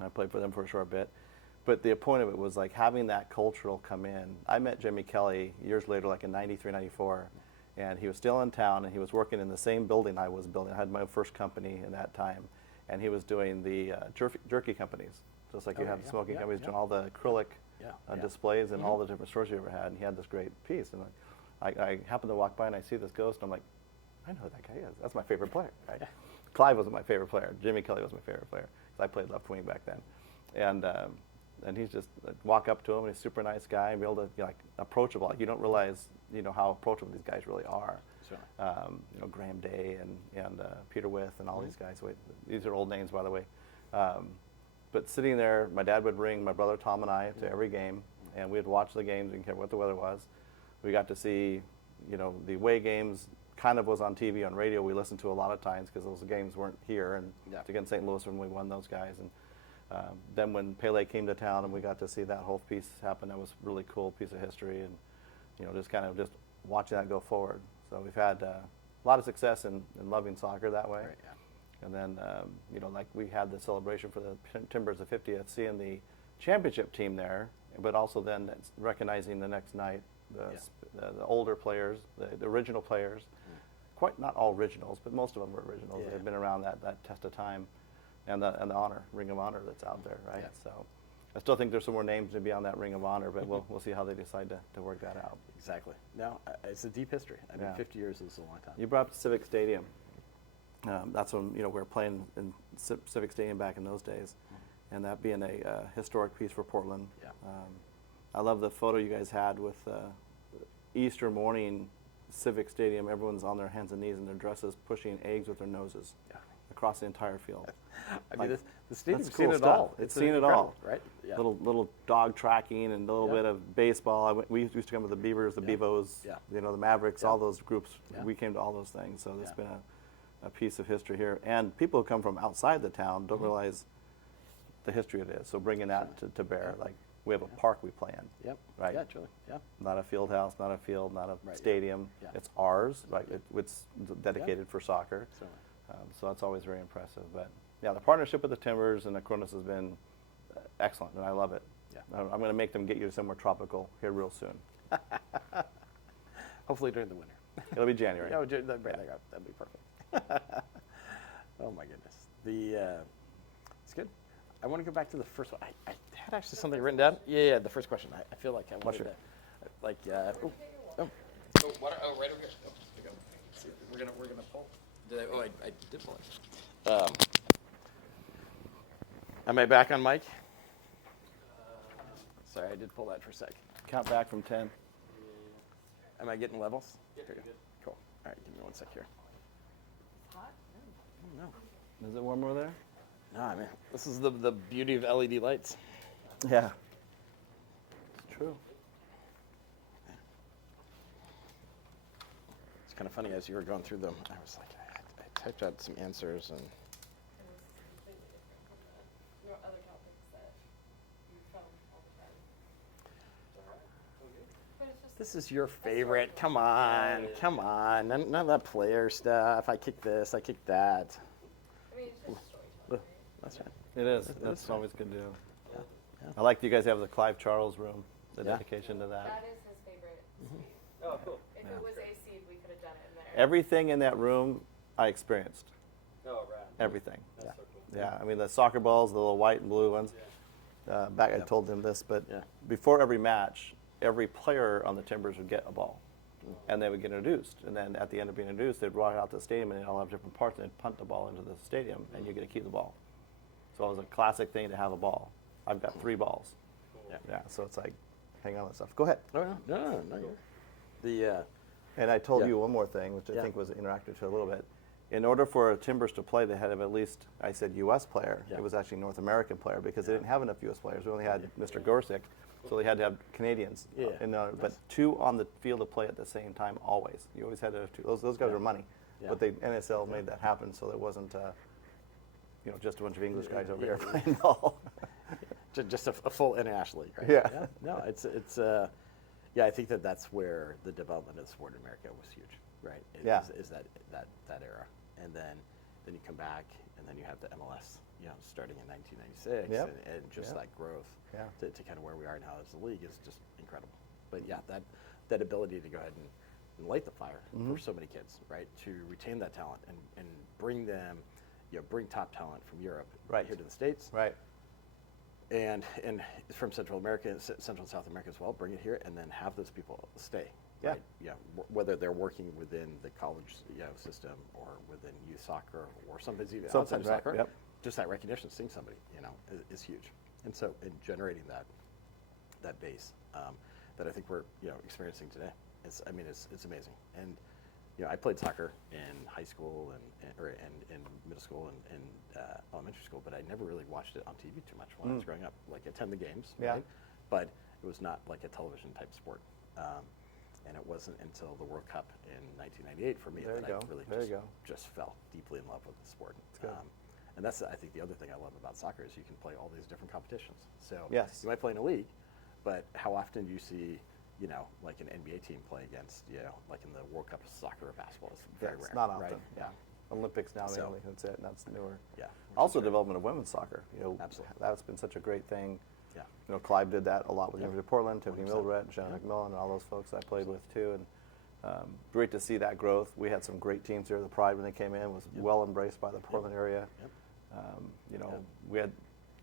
I played for them for a short bit. But the point of it was like having that cultural come in. I met Jimmy Kelly years later, like in '93, '94, and he was still in town and he was working in the same building I was building. I had my first company in that time, and he was doing the jerky companies. just like you Okay, have the yeah, smoking yeah, companies yeah. doing all the acrylic Yeah, yeah. displays and all the different stores you ever had. And he had this great piece, and I happened to walk by and I see this ghost, and I'm like, I know who that guy is. That's my favorite player. Right? Clive wasn't my favorite player. Jimmy Kelly was my favorite player. 'Cause I played left wing back then, and he's just walk up to him, and he's a super nice guy, and be able to like approachable. Like you don't realize how approachable these guys really are. Certainly. Graham Day and Peter With and all these guys. Wait, these are old names, by the way. But sitting there, my dad would bring my brother Tom and I to every game, and we'd watch the games. Didn't care what the weather was. We got to see, the away games. Kind of was on TV, on radio. We listened to a lot of times because those games weren't here, and Yeah. it's against St. Louis when we won those guys. And then when Pele came to town and we got to see that whole piece happen, that was a really cool piece of history, and just kind of just watching that go forward. So we've had a lot of success in loving soccer that way. Right, yeah. And then like we had the celebration for the Timbers of 50th, seeing the championship team there, but also then recognizing the next night the older players, the original players. Quite not all originals, but most of them were originals. Yeah. They've been around that test of time, and the honor, Ring of Honor that's out there, right? Yeah. So I still think there's some more names to be on that Ring of Honor, but we'll see how they decide to work that out. Exactly. No, it's a deep history. I mean, Yeah. 50 years is a long time. You brought up Civic Stadium. That's when we were playing in Civic Stadium back in those days, and that being a historic piece for Portland. Yeah. I love the photo you guys had with Easter morning, Civic Stadium. Everyone's on their hands and knees in their dresses, pushing eggs with their noses Yeah. across the entire field. I Like, mean, the stadium's that's seen cool it stuff. all. It's seen it all. Right? Yeah. Little dog tracking and a little Yeah. bit of baseball. We used to come with the Beavers, the Yeah. Beavos, Yeah. the Mavericks, Yeah. all those groups. Yeah. We came to all those things. So it's Yeah. been a piece of history here. And people who come from outside the town don't realize the history it is. So bringing that to bear, like we have a park we play in. Yep. Right. Yeah, truly. Yeah. Not a field house, not a field, not a Right. stadium. Yeah. It's ours. Right. It's dedicated for soccer. Certainly. So that's always very impressive. But yeah, the partnership with the Timbers and the Cronus has been excellent, and I love it. Yeah. I'm going to make them get you to somewhere tropical here real soon. Hopefully during the winter. It'll be January. Yeah, that'd be perfect. Oh my goodness. It's good. I want to go back to the first one. I had actually something written down. Yeah, the first question. I feel like I wanted your- to, like, oh, right over here. Oh, here we go. See, we're gonna pull. I did pull it. Am I back on mic? Sorry, I did pull that for a sec. Count back from 10. Am I getting levels? Yeah, Here we you're go. good. Cool. All right, give me 1 sec here. Hot? Oh, no. Is it warm over there? No, I mean, this is the beauty of LED lights. Yeah. It's true. It's kind of funny as you were going through them. I was like, I typed out some answers and And this is completely different from the other topics that you film all the time. But it's just this is your favorite. Come on, come on. None of that player stuff. I kick this, I kick that. I mean, it's just storytelling, right? That's right. It is. It That's is. always good to do. Yeah. Yeah. I like that you guys have the Clive Charles room, the Yeah. dedication to that. That is his favorite seed. Oh, cool. If Yeah. it was a seed, we could have done it in there. Everything in that room, I experienced. Oh, right. Everything. That's so cool. Yeah, I mean the soccer balls, the little white and blue ones. Yeah. Back, I Yep. told them this, but Yeah. before every match, every player on the Timbers would get a ball, and they would get introduced. And then at the end of being introduced, they'd walk out to the stadium, and they'd all have different parts, and they'd punt the ball into the stadium, and you get to keep the ball. So it was a classic thing to have a ball. I've got 3 balls. Yeah. Yeah, so it's like, hang on to stuff. Go ahead. Oh, no. The And I told Yeah. you one more thing, which I Yeah. think was interactive to a little bit. In order for Timbers to play, they had to have at least, I said U.S. player. Yeah. It was actually North American player because they Yeah. didn't have enough U.S. players. We only had Mr. Gorsick, so they had to have Canadians. Yeah. But 2 on the field to play at the same time always. You always had to have 2. Those guys Yeah. were money. Yeah. But the NSL made that happen, so there wasn't, just a bunch of English guys over Yeah. here playing ball. just a full international league, right? Yeah. No, it's yeah. I think that's where the development of the sport in America was huge, right? Yeah. Is that era, and then you come back, and then you have the MLS, starting in 1996, Yep. and just Yep. that growth Yeah. to kind of where we are now as a league is just incredible. But yeah, that ability to go ahead and light the fire for so many kids, right? To retain that talent and bring them, bring top talent from Europe Right. here to the States. Right. and from Central America, Central and South America as well, bring it here, and then have those people stay. Yeah. Right? Yeah. Whether they're working within the college system or within youth soccer or sometimes even outside of Something, right, soccer, yep. just that recognition, seeing somebody, is huge. And so, in generating that base that I think we're experiencing today, it's amazing. And I played soccer in high school and in middle school and elementary school, but I never really watched it on TV too much when I was growing up. Like, attend the games, Yeah. right? But it was not like a television type sport. And it wasn't until the World Cup in 1998 for me There that you I go. really There you go. just fell deeply in love with the sport. good. And that's, I think, the other thing I love about soccer is you can play all these different competitions. So Yes. you might play in a league, but how often do you see, like an NBA team play against, like in the World Cup of soccer or basketball? It's very Yeah, rare. it's not often. Right? Yeah. Olympics now So- mainly. That's it. That's newer. Yeah. Also, development of women's soccer. Absolutely. That's been such a great thing. Yeah. Clive did that a lot with Yeah. University of Portland, Tiffany 100%. Mildred, Shannon Yeah. McMillan, and all those folks I played with too. And great to see that growth. We had some great teams here. The Pride, when they came in, was well embraced by the Portland area. Yep. Yeah. We had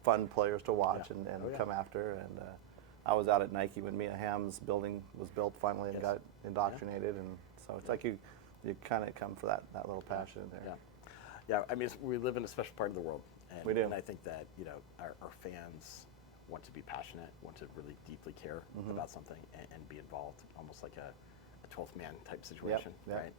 fun players to watch Yeah. and Oh, yeah. come after. And I was out at Nike when Mia Hamm's building was built finally and Yes. got indoctrinated. And so it's like you kind of come for that little passion in there. Yeah. Yeah, I mean, we live in a special part of the world. And, We do. And I think that, our fans want to be passionate, want to really deeply care Mm-hmm. about something and be involved, almost like a 12th man type situation, yep. right?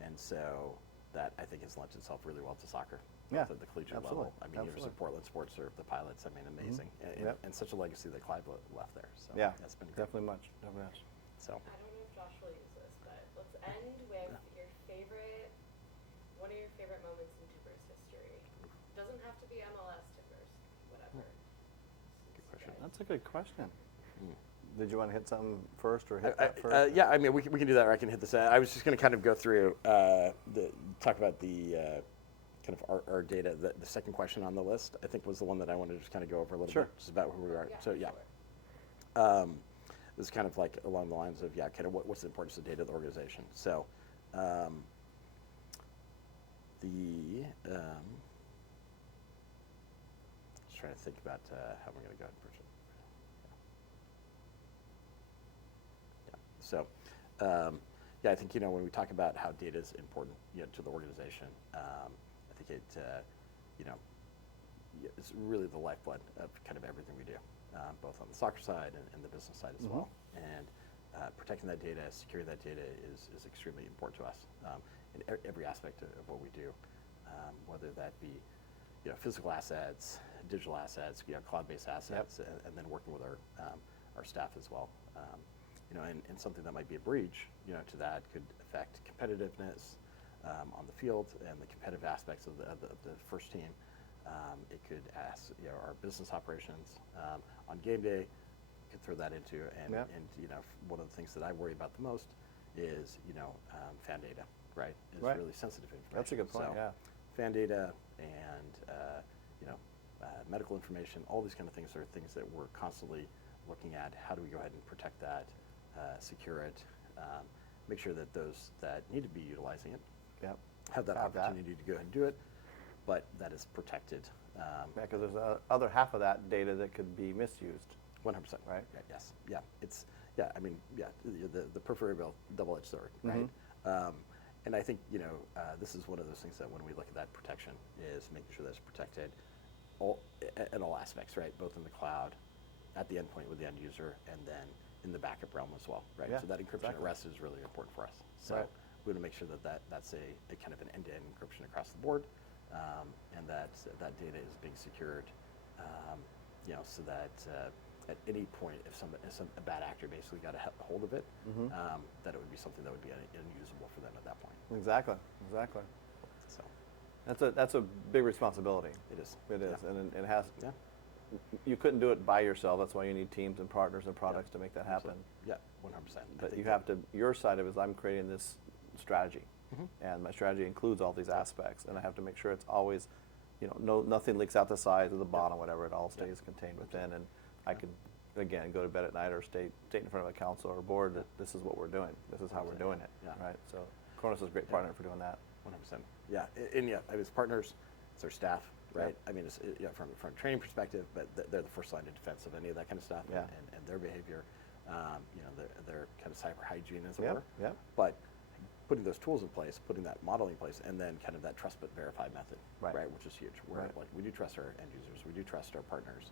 And so that, I think, has lent itself really well to soccer. Yeah, At the collegiate absolutely, level. I mean, University absolutely. of Portland sports are the pilots. I mean, amazing. And, Yep. and such a legacy that Clive left there. So Yeah, that's been great. definitely much. Definitely much. So, I don't know if Josh will use this, but let's end with one of your favorite moments in Timbers history. Doesn't have to be MLS Timbers, whatever. good question. That's a good question. Hmm. Did you want to hit something first or hit that first? Yeah, I mean, we can do that, or I can hit this. I was just going to kind of go through, talk about the kind of our data. The second question on the list, I think, was the one that I wanted to just kind of go over a little Sure. bit, just about who we are. So, yeah. Sure. This is kind of like along the lines of, kind of what's the importance of data to the organization. So, just trying to think about how we're going to go ahead and push it. Yeah. So, I think, when we talk about how data is important, to the organization, I think it, it's really the lifeblood of kind of everything we do, both on the soccer side and the business side as Mhm. well. And protecting that data, securing that data is extremely important to us in every aspect of what we do, whether that be, physical assets, digital assets, cloud-based assets, and then working with our staff as well. And something that might be a breach, to that could affect competitiveness on the field and the competitive aspects of the first team. It could ask, our business operations on game day. Could throw that into, and one of the things that I worry about the most is fan data, right? Is Right. really sensitive information. That's a good point. So, Yeah. fan data and medical information, all these kind of things are things that we're constantly looking at. How do we go ahead and protect that, secure it, make sure that those that need to be utilizing it Yep. have that Have that. opportunity to go ahead and do it, but that is protected. Yeah, because there's a other half of that data that could be misused. 100%. Right. Yeah, yes. Yeah. It's, I mean, the proverbial double-edged sword, right? Mhm. And I think, this is one of those things that when we look at that protection is making sure that's protected in all aspects, right? Both in the cloud, at the endpoint with the end user, and then in the backup realm as well, right? Yeah, So that encryption exactly. at rest is really important for us. So Right. we want to make sure that's a kind of an end-to-end encryption across the board, and that data is being secured, so that at any point, if a bad actor basically got a hold of it, Mhm. that it would be something that would be unusable for them at that point. Exactly. Exactly. So That's a big responsibility. it is. It is, Yeah. and it has. Yeah. You couldn't do it by yourself. That's why you need teams and partners and products to make that happen. Yeah, 100%. But you have to. Your side of it is I'm creating this strategy, and my strategy includes all these aspects, and I have to make sure it's always, nothing leaks out the sides or the bottom, whatever. It all stays contained within, and I could, again, go to bed at night or state in front of a council or a board that this is what we're doing. This is how we're doing it. Yeah. Right. So Cronus is a great partner for doing that. 100%. Yeah, and as partners, it's our staff, right? I mean, it's, from a training perspective, but they're the first line of defense of any of that kind of stuff, Yeah. and their behavior, their kind of cyber hygiene, as it Yep, were. yep. But putting those tools in place, putting that modeling in place, and then kind of that trust but verify method, Right. which is huge. Where Right. like we do trust our end users, we do trust our partners,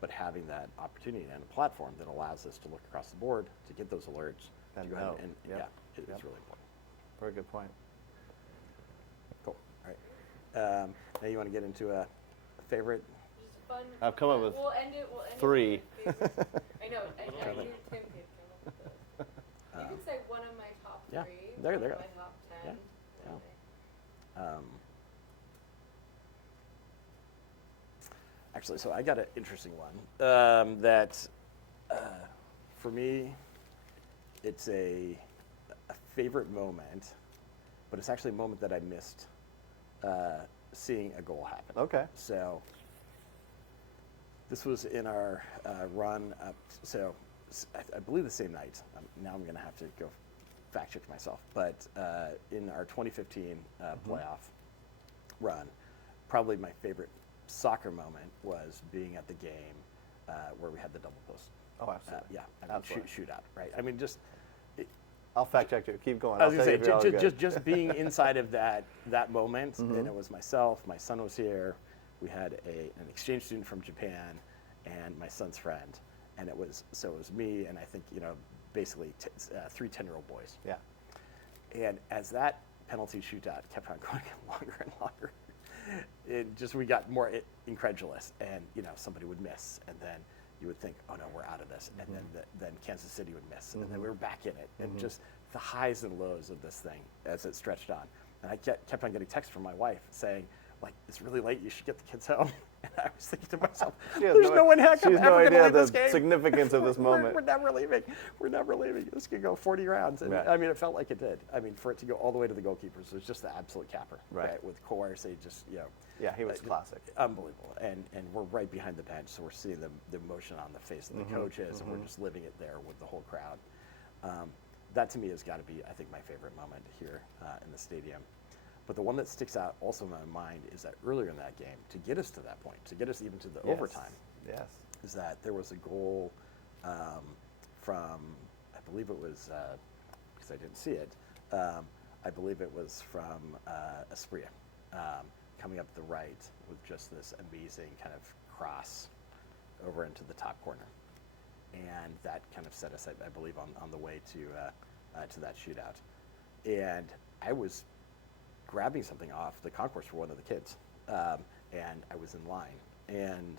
but having that opportunity and a platform that allows us to look across the board to get those alerts, And to go ahead know. and Yep. yeah, it's Yep. really important. Very good point. Cool. All right. Now you want to get into a favorite? Just fun. I've come up with We'll end it. We'll end 3. It with favorite. I know. I knew Tim could come up with those. You could say one of my top 3. yeah, there one you of go. my top 10. Yeah. really. Actually, so I got an interesting one that, for me, it's a favorite moment, but it's actually a moment that I missed seeing a goal happen. Okay. So this was in our run up. So I believe the same night. Now I'm going to have to go fact check myself. But in our 2015 playoff run, probably my favorite soccer moment was being at the game where we had the double post. Oh, absolutely. Yeah, I mean, Absolutely. shootout, right? I mean, just I'll fact check you. Keep going. I was I'll gonna tell you if say, you're all good. just being inside of that moment, and it was myself, my son was here, we had an exchange student from Japan, and my son's friend, and it was me, and I think basically 3 10-year-old boys. Yeah. And as that penalty shootout kept on going longer and longer, we got more incredulous, and somebody would miss, and then you would think, oh no, we're out of this, and then Kansas City would miss, and then we were back in it, and just the highs and lows of this thing as it stretched on. And I kept on getting texts from my wife saying, like, it's really late, you should get the kids home. And I was thinking to myself, She has there's no one heck she I'm has no ever going to idea leave the this game. significance of this moment. We're never leaving. We're never leaving. This could go 40 rounds. And Right. I mean, it felt like it did. I mean, for it to go all the way to the goalkeepers, it was just the absolute capper. Right. With Coerce, just, Yeah, he was classic. unbelievable. And we're right behind the bench, so we're seeing the emotion on the face of the coaches, and we're just living it there with the whole crowd. That to me has got to be, I think, my favorite moment here in the stadium. But the one that sticks out also in my mind is that earlier in that game, to get us to that point, to get us even to the Yes. overtime, Yes. is that there was a goal from, I believe it was, because I didn't see it, I believe it was from Asprilla, coming up the right with just this amazing kind of cross over into the top corner. And that kind of set us, I believe, on the way to that shootout. And I was grabbing something off the concourse for one of the kids, and I was in line, and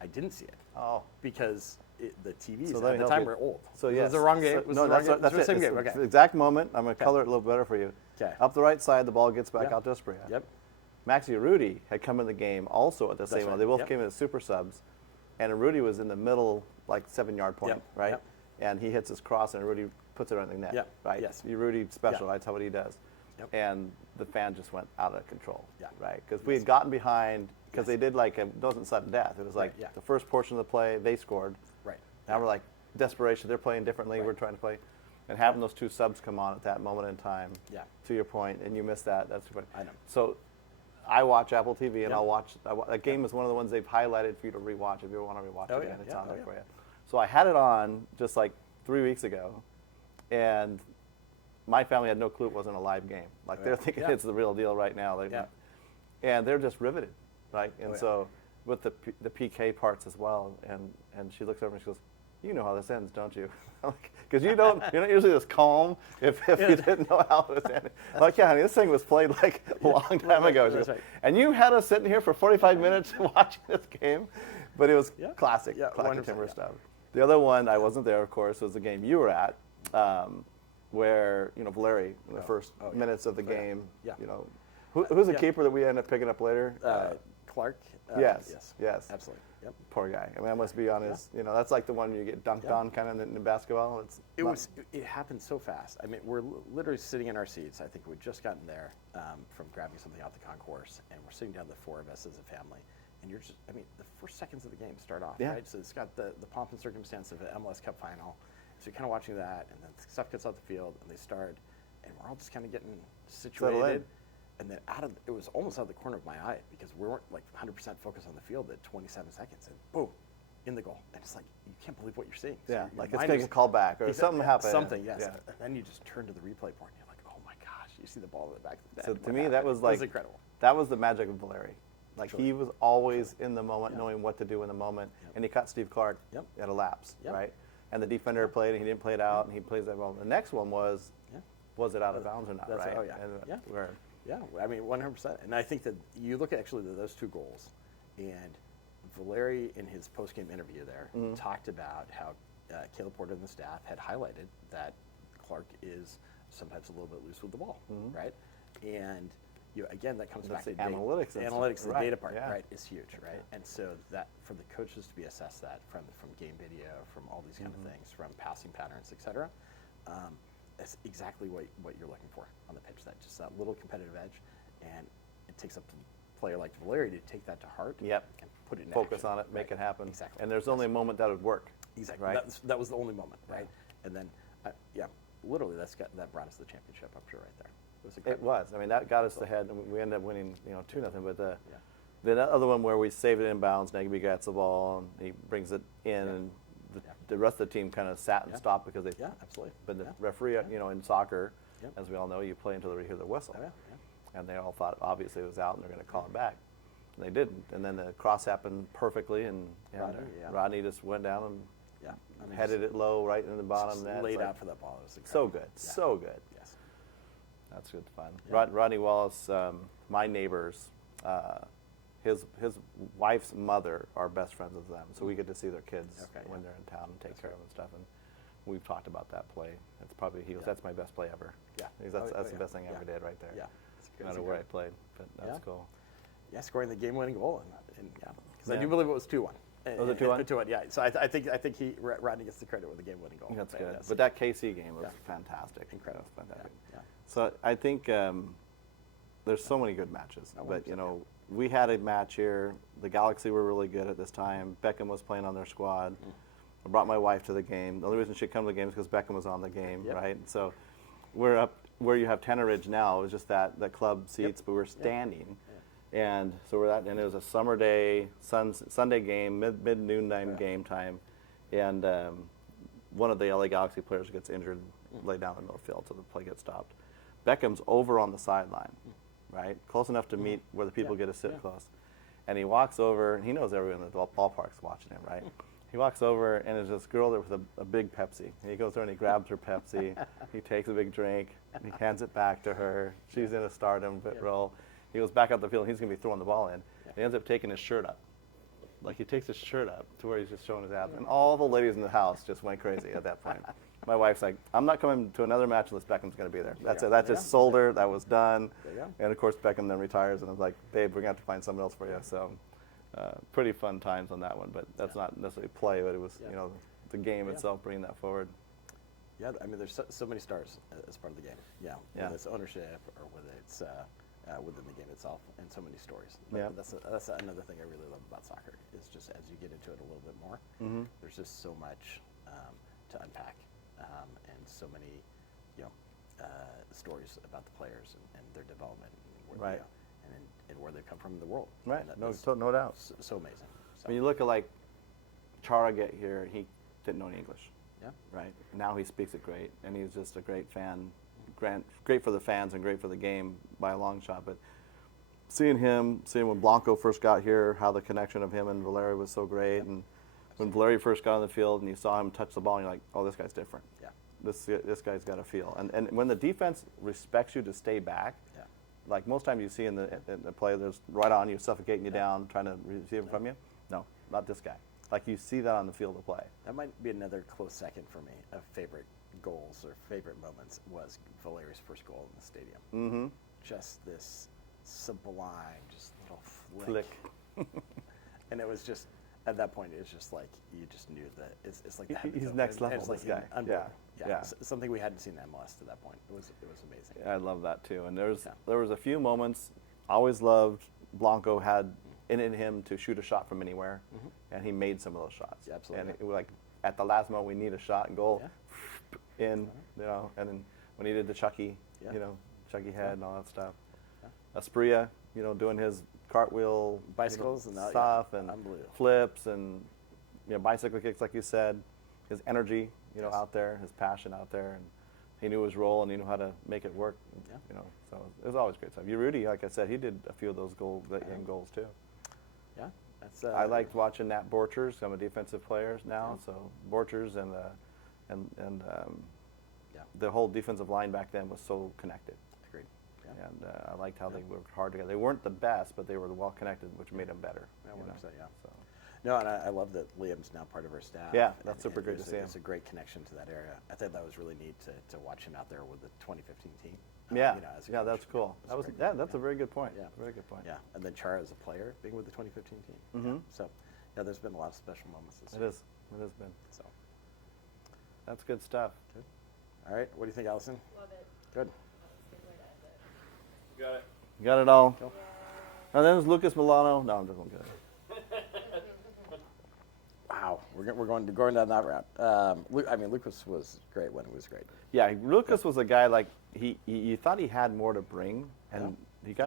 I didn't see it Oh. because the TVs So let me at the help time you. were old. So it yes. was the wrong game. So- It was no, the that's wrong game. that's It was the it. same game. It's Okay. the exact moment. I'm going to color it a little better for you. Okay. Up the right side, the ball gets back Yep. out to Esprilla. Yep. Maxi Rudy had come in the game also at the same right. moment. They both Yep. came in as super subs, and Rudy was in the middle, like 7-yard point, Yep. right? Yep. And he hits his cross, and Rudy puts it on the net, Yep. right? Yes. Rudy special. Yep. That's what he does. Yep. And the fan just went out of control, Yeah. right? Because we had gotten behind, because Yes. they did like, it wasn't sudden death. It was like Right, yeah. the first portion of the play, they scored. Right. Now we're like, desperation, they're playing differently, Right. we're trying to play. And having those 2 subs come on at that moment in time, Yeah. to your point, and you missed that, that's funny. I know. So I watch Apple TV, and Yeah. I'll watch, that game is one of the ones they've highlighted for you to rewatch if you ever want to rewatch Oh, it yeah. again. It's Yeah. on Oh, there yeah. for you. So I had it on just like 3 weeks ago, and my family had no clue it wasn't a live game. Like they're Right. thinking Yeah. it's the real deal right now. Yeah. And they're just riveted, right? And Oh, yeah. so with the PK parts as well, and she looks over and she goes, "You know how this ends, don't you?" Because you're not usually this calm if you didn't know how it was ending. Like, yeah, honey, this thing was played like a long time ago. She That's goes, right. and you had us sitting here for 45 minutes watching this game, but it was Yeah. classic, Yeah, classic 100%, Timber yeah. stuff. The other one, I wasn't there, of course, was the game you were at, where Valeri in the first oh, yeah. minutes of the Oh, yeah. game. Yeah. Who's the Yeah. keeper that we end up picking up later? Clark. Yes. Absolutely. Yep. Poor guy. I mean, I must be on his. That's like the one you get dunked Yeah. on, kind of in basketball. It happened so fast. I mean, we're literally sitting in our seats. I think we'd just gotten there from grabbing something out the concourse, and we're sitting down, the 4 of us as a family. And you're just, I mean, the first seconds of the game start off, Yeah. right? So it's got the pomp and circumstance of an MLS Cup final. So you're kind of watching that, and then stuff gets off the field, and they start, and we're all just kind of getting situated. And then it was almost out of the corner of my eye because we weren't like 100% focused on the field at 27 seconds, and boom, in the goal. And it's like, you can't believe what you're seeing. So Yeah, your like it's mind going is- to get called back or something happened. Something, yes. Yeah. And then you just turn to the replay board and you're like, oh my gosh, you see the ball in the back of the net. So What to me, that happened? was It like incredible. That was the magic of Valeri. Like Truly. he was always in the moment, Yeah. knowing what to do in the moment, Yep. and he caught Steve Clark Yep. at a lapse, Yep. right? And the defender played, and he didn't play it out, and he plays that ball. The next one was it out of bounds or not, That's right? right. Oh, yeah. And, Yeah. Where, Yeah, I mean, 100%. And I think that you look at actually those two goals, and Valeri in his post-game interview there talked about how Caleb Porter and the staff had highlighted that Clark is sometimes a little bit loose with the ball, right? And again, that comes That's back to the analytics and stuff. analytics, the Right, data part, yeah. right, is huge, right? And so that for the coaches to be assessed that from game video, from all these kind of things, from passing patterns, et cetera, that's exactly what you're looking for on the pitch. That little competitive edge, and it takes up a player like Valeri to take that to heart. Yep. And put it in focus action. on it, make Right. it happen. Exactly. And there's only a moment that would work. Exactly. Right. That was the only moment, right? Yeah. And then, literally, that brought us to the championship. I'm sure right there. It was It incredible. was. I mean, that got us ahead, and we ended up winning, 2-0. But Yeah. the other one where we saved it in bounds, Nagby gets the ball, and he brings it in, and Yeah. the rest of the team kind of sat and Yeah. stopped because they. Yeah, absolutely. But the Yeah. referee, in soccer, Yep. as we all know, you play until they hear the whistle. Oh, yeah. And they all thought obviously it was out and they're going to call it back. And they didn't. And then the cross happened perfectly, and Rodney just went down and Yeah. I mean, headed it low right in the bottom just net. It's laid like, out for that ball. It was so incredible. good, Yeah. so good. Yes. That's good fun. Yeah. Rodney Wallace, my neighbors, his wife's mother are best friends with them, so we get to see their kids Okay, when yeah. they're in town and take That's care of them and stuff. And we've talked about that play. It's probably he goes, Yeah. "That's my best play ever." Yeah. Because Oh, that's yeah. the best thing I Yeah. ever did right there. Yeah. It's No matter it's where I incredible. played, but that's Yeah. cool. Yeah, scoring the game-winning goal, and because I Yeah. do believe it was 2-1. Was it 2-1? 2-1, yeah. So I think Rodney gets the credit with the game-winning goal. That's Yeah, good. yes. But that KC game was Yeah. fantastic. Incredible. That was fantastic. Yeah. So I think there's so many good matches. Oh, But 100%, we had a match here. The Galaxy were really good at this time. Beckham was playing on their squad. I brought my wife to the game. The only reason she'd come to the game is because Beckham was on the game, Yep. right? So we're up where you have Tanner Ridge now. It was just that club seats, but we're standing. And so and it was a summer day, Sunday game, mid-noon game time. And one of the LA Galaxy players gets injured, laid down in the middle of the field, so the play gets stopped. Beckham's over on the sideline, right? Close enough to meet where the people Yeah, get to sit yeah. close. And he walks over, and he knows everyone in the ballpark's watching him, right? He walks over, and there's this girl there with a big Pepsi. And he goes there and he grabs her Pepsi. He takes a big drink, and he hands it back to her. She's in a stardom role. He goes back out the field, and he's going to be throwing the ball in. And he ends up taking his shirt up. Like, he takes his shirt up to where he's just showing his abs. And all the ladies in the house just went crazy at that point. My wife's like, I'm not coming to another match unless Beckham's going to be there. That's Yeah. it. That's Yeah. just sold her. That was done. There you go. And, of course, Beckham then retires. And I was like, babe, we're going to have to find someone else for you. So pretty fun times on that one. But that's not necessarily play, but it was, Yeah. the game Yeah. itself bringing that forward. Yeah, I mean, there's so many stars as part of the game. Yeah, Yeah. whether it's ownership or whether it's within the game itself, and so many stories. But Yeah. that's another thing I really love about soccer is just as you get into it a little bit more, there's just so much to unpack, and so many, stories about the players and their development, and where Right. they go, and where they come from in the world. Right. And No, that's no doubt. so amazing. So, When you look at, like, Chara get here, he didn't know any English. yeah. Right. Now he speaks it great, and he's just a great fan. Great for the fans and great for the game by a long shot. But seeing when Blanco first got here, how the connection of him and Valeri was so great, and when Valeri first got on the field and you saw him touch the ball, and you're like, oh, this guy's different. Yeah. This guy's got a feel. And when the defense respects you to stay back, Yeah. like most times you see in the play, there's right on you, suffocating you down, trying to receive it from you. No, not this guy. Like you see that on the field of play. That might be another close second for me of favorite goals or favorite moments was Valeri's first goal in the stadium. Mm-hmm. Just this sublime, just little flick. And it was just, at that point, it's just like, you just knew that it's like the heavens He's opened. next And level, it's like this guy. unbelievable. Yeah, Yeah. yeah. Something we hadn't seen in MLS to that point. It was amazing. I love that too. And Yeah. there was a few moments. Always loved Blanco had in him to shoot a shot from anywhere, and he made some of those shots. Yeah, absolutely. And it was like at the last moment we need a shot and goal, Yeah. in, and then when he did the Chucky, Yeah. Chucky head and all that stuff. Yeah. Asprilla, doing his cartwheel Bicycles and that, yeah. stuff and Unbelievable. flips and bicycle kicks, like you said. His energy, Yes. out there, his passion out there, and he knew his role and he knew how to make it work. Yeah. So it was always great stuff. Rudy, like I said, he did a few of those game goals too. Yeah, that's. I liked watching Nat Borchers. I'm a defensive player now, Yeah. so Borchers and Yeah. the whole defensive line back then was so connected. Agreed. Yeah. And I liked how Yeah. they worked hard together. They weren't the best, but they were well connected, which made them better. Yeah, 100%, yeah. So. No, and I love that Liam's now part of our staff. Yeah, and- that's super and great to see him. It's a great connection to that area. I thought that was really neat to watch him out there with the 2015 team. Yeah, as a yeah, coach. that's cool. It was That's great. a very good point. Yeah. Very good point. Yeah, and then Chara as a player being with the 2015 team. Yeah. Mhm. So, yeah, there's been a lot of special moments this It year. is. It has been. So, That's good stuff. good. All right, what do you think, Allison? Love it. Good. That's a good way to end it. You got it. You got it all. Cool. And then there's Lucas Milano. No, I'm just kidding. Wow, we're going down that route. Lucas was great when it was great. Yeah, Lucas was a guy like you thought he had more to bring, and